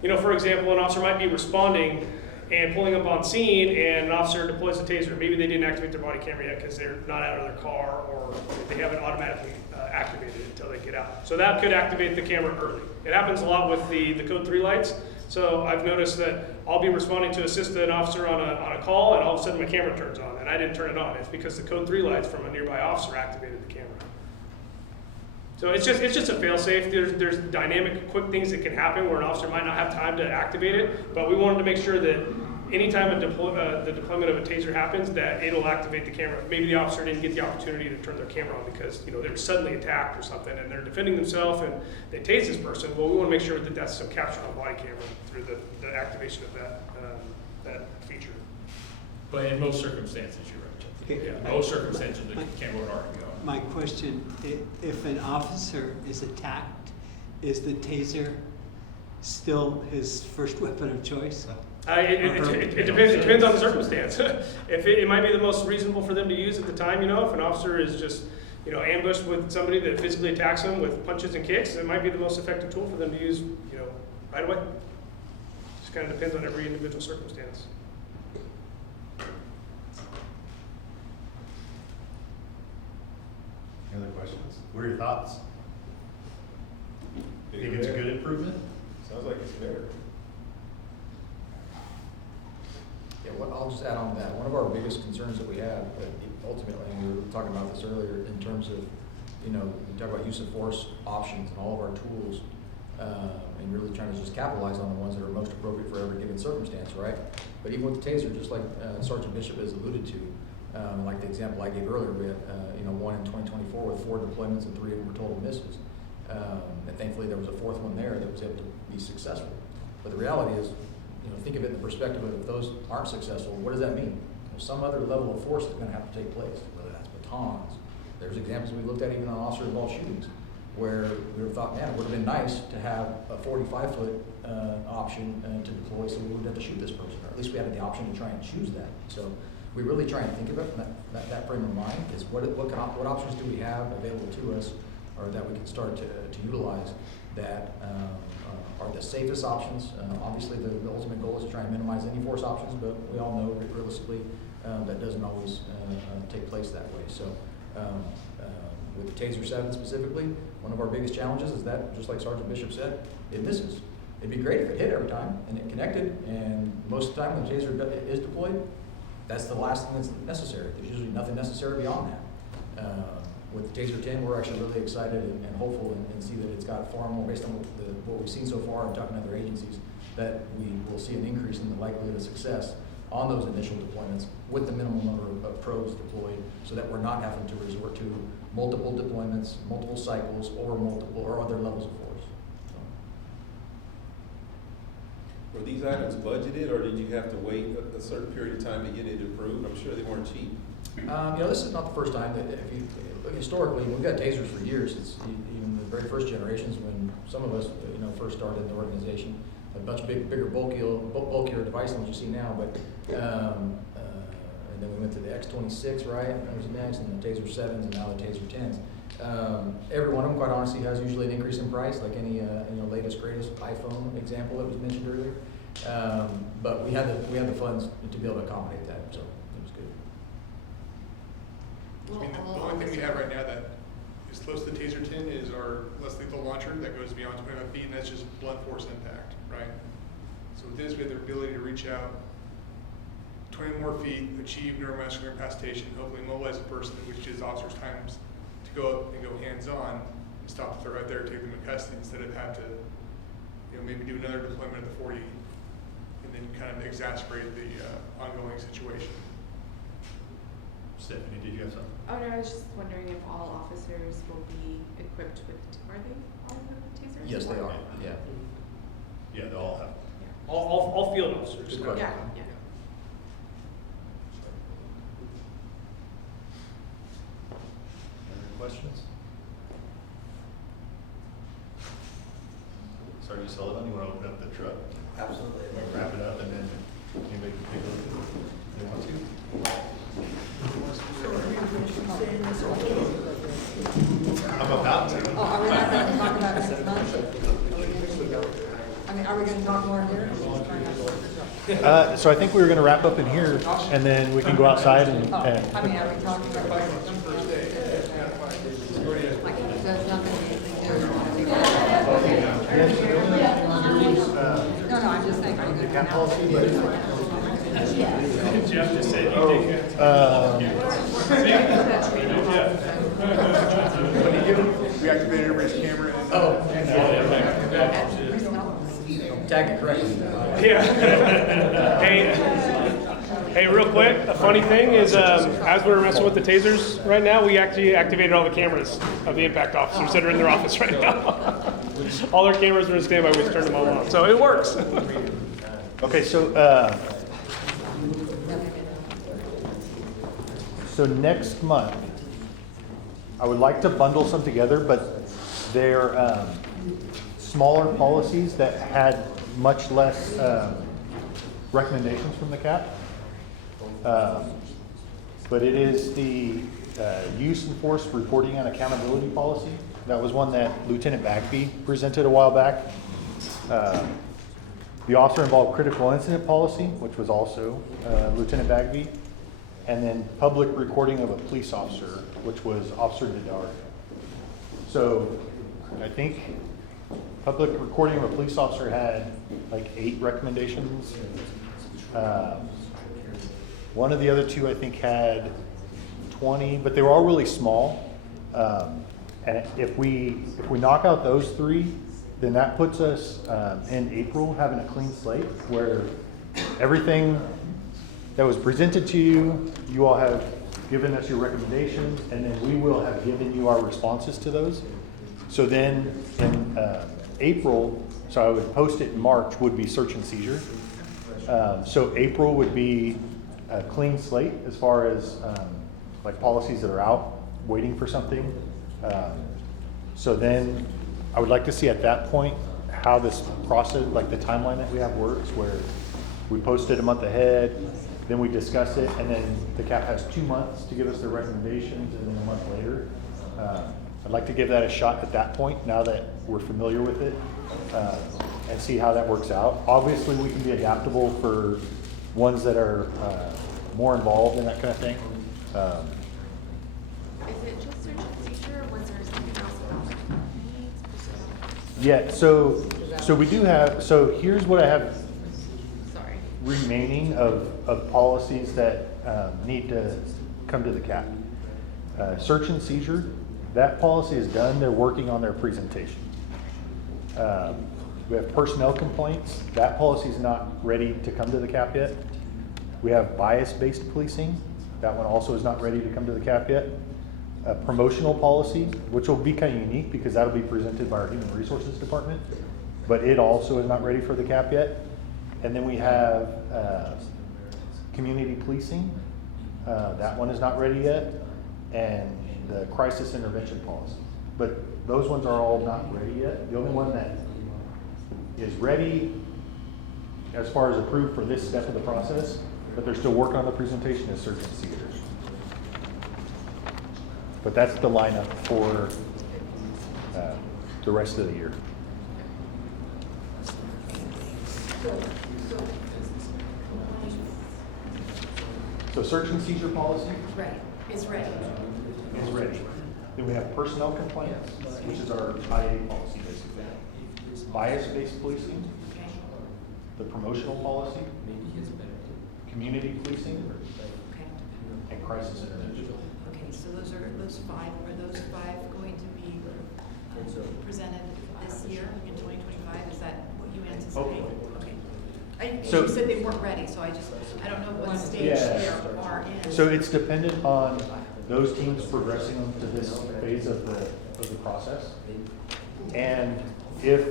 for example, an officer might be responding and pulling up on scene, and an officer deploys the taser. Maybe they didn't activate their body camera yet because they're not out of their car, or they haven't automatically activated it until they get out. So that could activate the camera early. It happens a lot with the Code 3 lights. So I've noticed that I'll be responding to assist an officer on a call, and all of a sudden my camera turns on, and I didn't turn it on. It's because the Code 3 lights from a nearby officer activated the camera. So it's just a fail-safe. There's dynamic, quick things that can happen where an officer might not have time to activate it, but we wanted to make sure that anytime the deployment of a taser happens, that it'll activate the camera. Maybe the officer didn't get the opportunity to turn their camera on because they were suddenly attacked or something, and they're defending themselves and they tase this person. Well, we want to make sure that that's some captured on body camera through the activation of that feature. But in most circumstances, you're right. Okay. Yeah, most circumstances, the camera would already go. My question, if an officer is attacked, is the taser still his first weapon of choice? It depends on the circumstance. If it might be the most reasonable for them to use at the time, if an officer is just, ambushed with somebody that physically attacks them with punches and kicks, it might be the most effective tool for them to use, right away. Just kind of depends on every individual circumstance. Any other questions? What are your thoughts? Think it's a good improvement? Sounds like it's better. Yeah, I'll just add on to that. One of our biggest concerns that we have, but ultimately, and we were talking about this earlier, in terms of you know, we talk about use of force options and all of our tools, and really trying to just capitalize on the ones that are most appropriate for every given circumstance, right? But even with the taser, just like Sergeant Bishop has alluded to, like the example I gave earlier, we had, you know, one in 2024 with 4 deployments and 3 of them were total misses. And thankfully there was a 4th one there that was able to be successful. But the reality is, you know, think of it in the perspective of if those aren't successful, what does that mean? There's some other level of force that's going to have to take place, whether that's batons. There's examples we looked at even on officer-involved shootings, where we thought, man, it would have been nice to have a 45-foot option to deploy, so we wouldn't have to shoot this person, or at least we had the option to try and choose that. So we really try and think of it from that frame of mind, is what options do we have available to us, or that we can start to utilize that are the safest options. Obviously, the ultimate goal is to try and minimize any force options, but we all know realistically that doesn't always take place that way. So with the Taser 7 specifically, one of our biggest challenges is that, just like Sergeant Bishop said, it misses. It'd be great if it hit every time and it connected, and most of the time when the Taser is deployed, that's the last thing that's necessary. There's usually nothing necessary beyond that. With the Taser 10, we're actually really excited and hopeful and see that it's got far more, based on what we've seen so far and talking to other agencies, that we will see an increase in the likelihood of success on those initial deployments with the minimal number of probes deployed, so that we're not having to resort to multiple deployments, multiple cycles, or other levels of force. So. Were these items budgeted, or did you have to wait a certain period of time to get it approved? I'm sure they weren't cheap. You know, this is not the first time that historically, we've got tasers for years. It's even the very first generations when some of us, you know, first started in the organization. A much bigger, bulkier device than what you see now. But and then we went to the X26, right? That was next, and the Taser 7s, and now the Taser 10s. Every one of them, quite honestly, has usually an increase in price, like any latest, greatest iPhone example that was mentioned earlier. But we had the funds to be able to accommodate that, so it was good. I mean, the only thing we have right now that is close to the Taser 10 is our less lethal launcher that goes beyond 25 feet, and that's just blunt force impact, right? So with this, we have the ability to reach out 20 more feet, achieve neuromuscular incapacitation, hopefully immobilize a person, which gives officers times to go up and go hands-on and stop the threat right there, take them in custody, instead of have to, you know, maybe do another deployment at the 40 and then kind of exacerbate the ongoing situation. Stephanie, did you have something? Oh no, I was just wondering if all officers will be equipped with, are they all equipped with tasers? Yes, they are. Yeah. Yeah, they all have. All field officers. Good question. Yeah. Any questions? Sergeant Sullivan, you want to open up the truck? Absolutely. Wrap it up, and then anybody can take a look at it if they want to. I'm about to. Oh, are we not going to talk about next month? I mean, are we going to talk more here? So I think we were going to wrap up in here, and then we can go outside and. I mean, are we talking about? Like, there's nothing to do. No, I'm just saying, are you going to? Jeff just said you take it. What do you do? We activated everybody's camera. Tag it correctly. Yeah. Hey, real quick, a funny thing is, as we're messing with the tasers right now, we actually activated all the cameras of the impact officers that are in their office right now. All their cameras are in standby, we just turned them all on. So it works. Okay, so next month, I would like to bundle some together, but they're smaller policies that had much less recommendations from the CAP. But it is the use and force reporting and accountability policy. That was one that Lieutenant Bagby presented a while back. The officer involved critical incident policy, which was also Lieutenant Bagby. And then public recording of a police officer, which was Officer Nadar. So I think public recording of a police officer had like 8 recommendations. One of the other 2 I think had 20, but they were all really small. And if we knock out those three, then that puts us in April having a clean slate where everything that was presented to you, you all have given us your recommendations, and then we will have given you our responses to those. So then in April, so I would post it in March, would be search and seizure. So April would be a clean slate as far as like policies that are out waiting for something. So then I would like to see at that point how this process, like the timeline that we have works, where we post it a month ahead, then we discuss it, and then the CAP has 2 months to give us their recommendations, and then a month later. I'd like to give that a shot at that point, now that we're familiar with it, and see how that works out. Obviously, we can be adaptable for ones that are more involved in that kind of thing. Is it just search and seizure, or was there something else about needs? Yeah, so we do have, so here's what I have Sorry. remaining of policies that need to come to the CAP. Search and seizure, that policy is done, they're working on their presentation. We have personnel complaints, that policy is not ready to come to the CAP yet. We have bias-based policing, that one also is not ready to come to the CAP yet. Promotional policy, which will be kind of unique because that'll be presented by our Human Resources Department, but it also is not ready for the CAP yet. And then we have community policing, that one is not ready yet, and the crisis intervention policy. But those ones are all not ready yet. The only one that is ready as far as approved for this step of the process, but they're still working on the presentation, is search and seizure. But that's the lineup for the rest of the year. So search and seizure policy Right, it's ready. is ready. Then we have personnel complaints, which is our IA policy basically. Bias-based policing, Okay. the promotional policy, community policing, Okay. and crisis intervention. Okay, so those five, are those five going to be presented this year in 2025? Is that what you anticipate? Okay. So- You said they weren't ready, so I don't know what stage Yeah. they are in. So it's dependent on those teams progressing them to this phase of the process. And if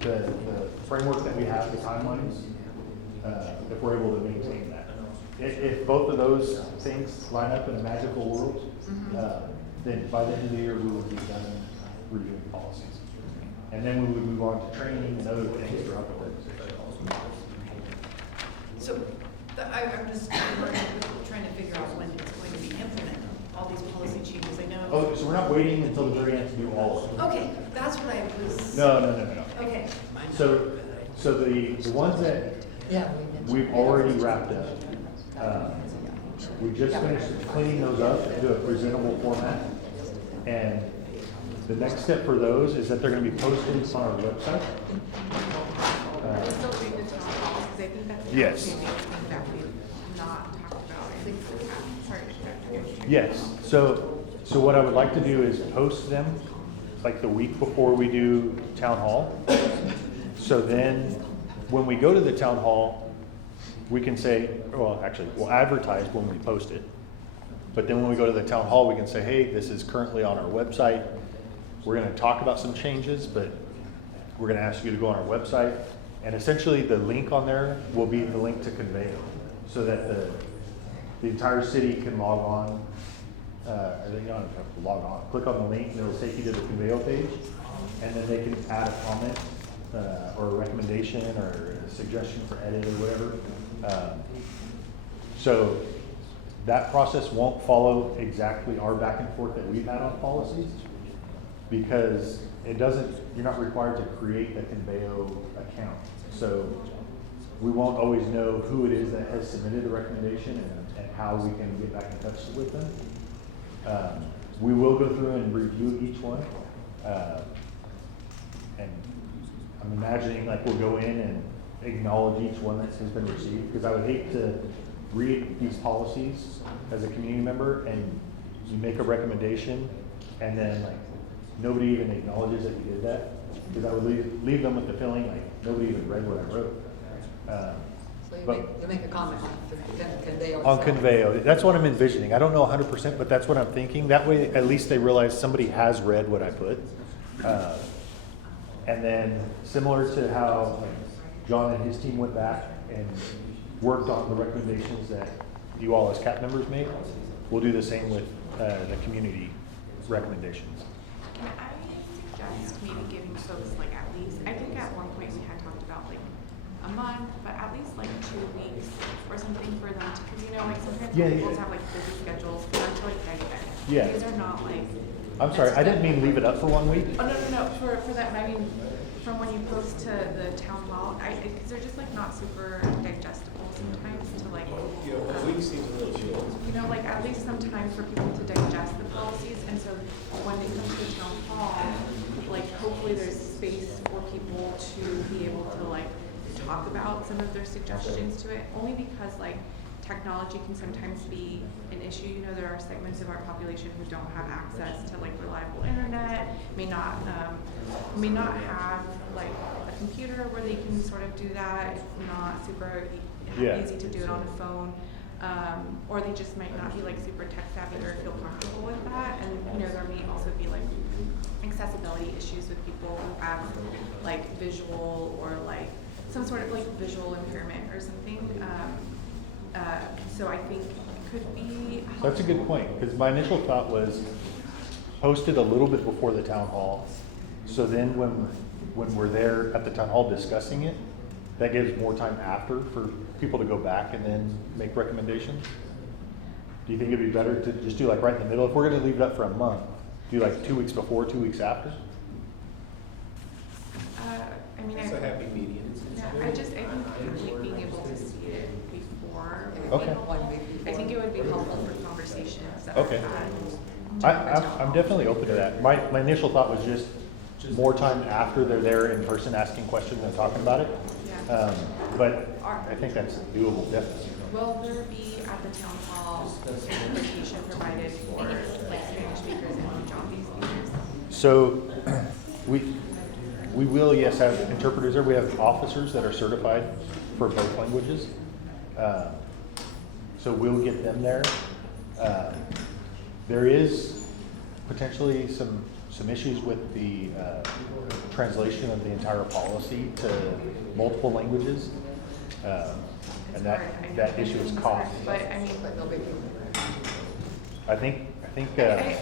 the framework that we have, the timelines, if we're able to maintain that. If both of those things line up in a magical world, then by the end of the year, we will be done reviewing policies. And then we would move on to training and other things throughout the organization. So, I'm just trying to figure out when it's going to be implemented, all these policy changes, I know. Oh, so we're not waiting until the very end to do all of them? Okay, that's what I was. No. Okay. So the ones that we've already wrapped up, we just finished cleaning those up into a presentable format. And the next step for those is that they're gonna be posted on our website. We're still doing the town halls, because I think that's Yes. the other thing that we've not talked about, at least in the past. Sorry to interrupt you. Yes, so what I would like to do is post them like the week before we do town hall. So then, when we go to the town hall, we can say, well, actually, we'll advertise when we post it. But then when we go to the town hall, we can say, hey, this is currently on our website. We're gonna talk about some changes, but we're gonna ask you to go on our website. And essentially, the link on there will be the link to Conveo, so that the entire city can log on. Or they don't have to log on. Click on the link, and it'll take you to the Conveo page, and then they can add a comment or a recommendation or a suggestion for edit or whatever. So that process won't follow exactly our back and forth that we've had on policies, because it doesn't. You're not required to create a Conveo account. So we won't always know who it is that has submitted a recommendation and how we can get back in touch with them. We will go through and review each one. And I'm imagining like we'll go in and acknowledge each one that has been received, because I would hate to read these policies as a community member and you make a recommendation, and then like, nobody even acknowledges that you did that, because I would leave them with the feeling like, nobody even read what I wrote. So But- you make a comment on Conveo. On Conveo, that's what I'm envisioning. I don't know 100%, but that's what I'm thinking. That way, at least they realize somebody has read what I put. And then, similar to how like, John and his team went back and worked on the recommendations that you all as CAP members made, we'll do the same with the community recommendations. Can I suggest maybe giving folks like at least, I think at one point we had talked about like a month, but at least like 2 weeks or something for them to, because you know, like sometimes Yeah, people yeah. have like busy schedules, for them to like digest. Yeah. These are not like. I'm sorry, I didn't mean leave it up for 1 week. Oh, no, for that, I mean, from when you post to the town hall, because they're just like not super digestible sometimes to like. Yeah, a week seems a little short. You know, like at least some time for people to digest the policies, and so when they come to the town hall, like hopefully there's space for people to be able to like talk about some of their suggestions to it, only because like technology can sometimes be an issue. You know, there are segments of our population who don't have access to like reliable internet, may not have like a computer where they can sort of do that. It's not super easy to do it on a phone. Or they just might not be like super tech savvy or feel comfortable with that. And you know, there may also be like accessibility issues with people who have like visual or like some sort of like visual impairment or something. So I think it could be helpful. That's a good point, because my initial thought was post it a little bit before the town hall. So then when we're there at the town hall discussing it, that gives more time after for people to go back and then make recommendations. Do you think it'd be better to just do like right in the middle? If we're gonna leave it up for a month, do like 2 weeks before, 2 weeks after? I mean, It's a happy median. yeah, I think being able to see it before. Okay. I think it would be helpful for conversations that Okay. we've had. I'm definitely open to that. My initial thought was just more time after they're there in person asking questions and talking about it. Yeah. But I think that's doable, definitely. Will there be at the town hall interpretation provided for like Spanish speakers and Punjabi speakers? So we will, yes, have interpreters there. We have officers that are certified for both languages. So we'll get them there. There is potentially some issues with the translation of the entire policy to multiple languages. And that issue is cost. But I mean, I think I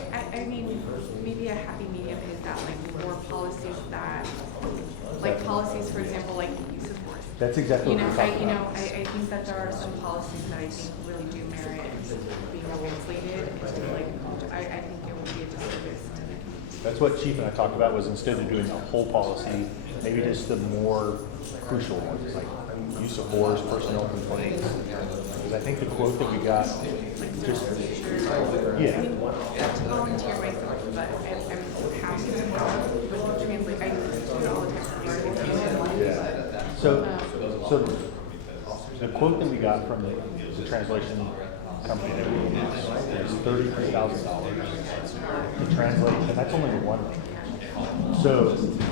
mean, maybe a happy medium is that like more policies that, like policies, for example, like use of force. That's exactly what we're talking about. I think that there are some policies that I think really do merit being translated into like, I think it would be a disservice to the community. That's what Chief and I talked about, was instead of doing a whole policy, maybe just the more crucial ones, like use of force, personnel complaints. Because I think the quote that we got, just, yeah. To volunteer myself, but I'm happy to help with the translate. I do it all the time. Yeah. So the quote that we got from the translation company that we use is $33,000 to translate, and that's only one language. So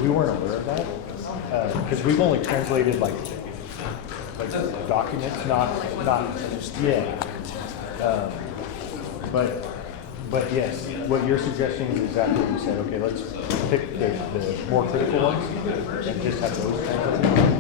we weren't aware of that, because we've only translated like documents, not yeah. But yes, what you're suggesting is exactly what you said. Okay, let's pick the more critical ones and just have those translated.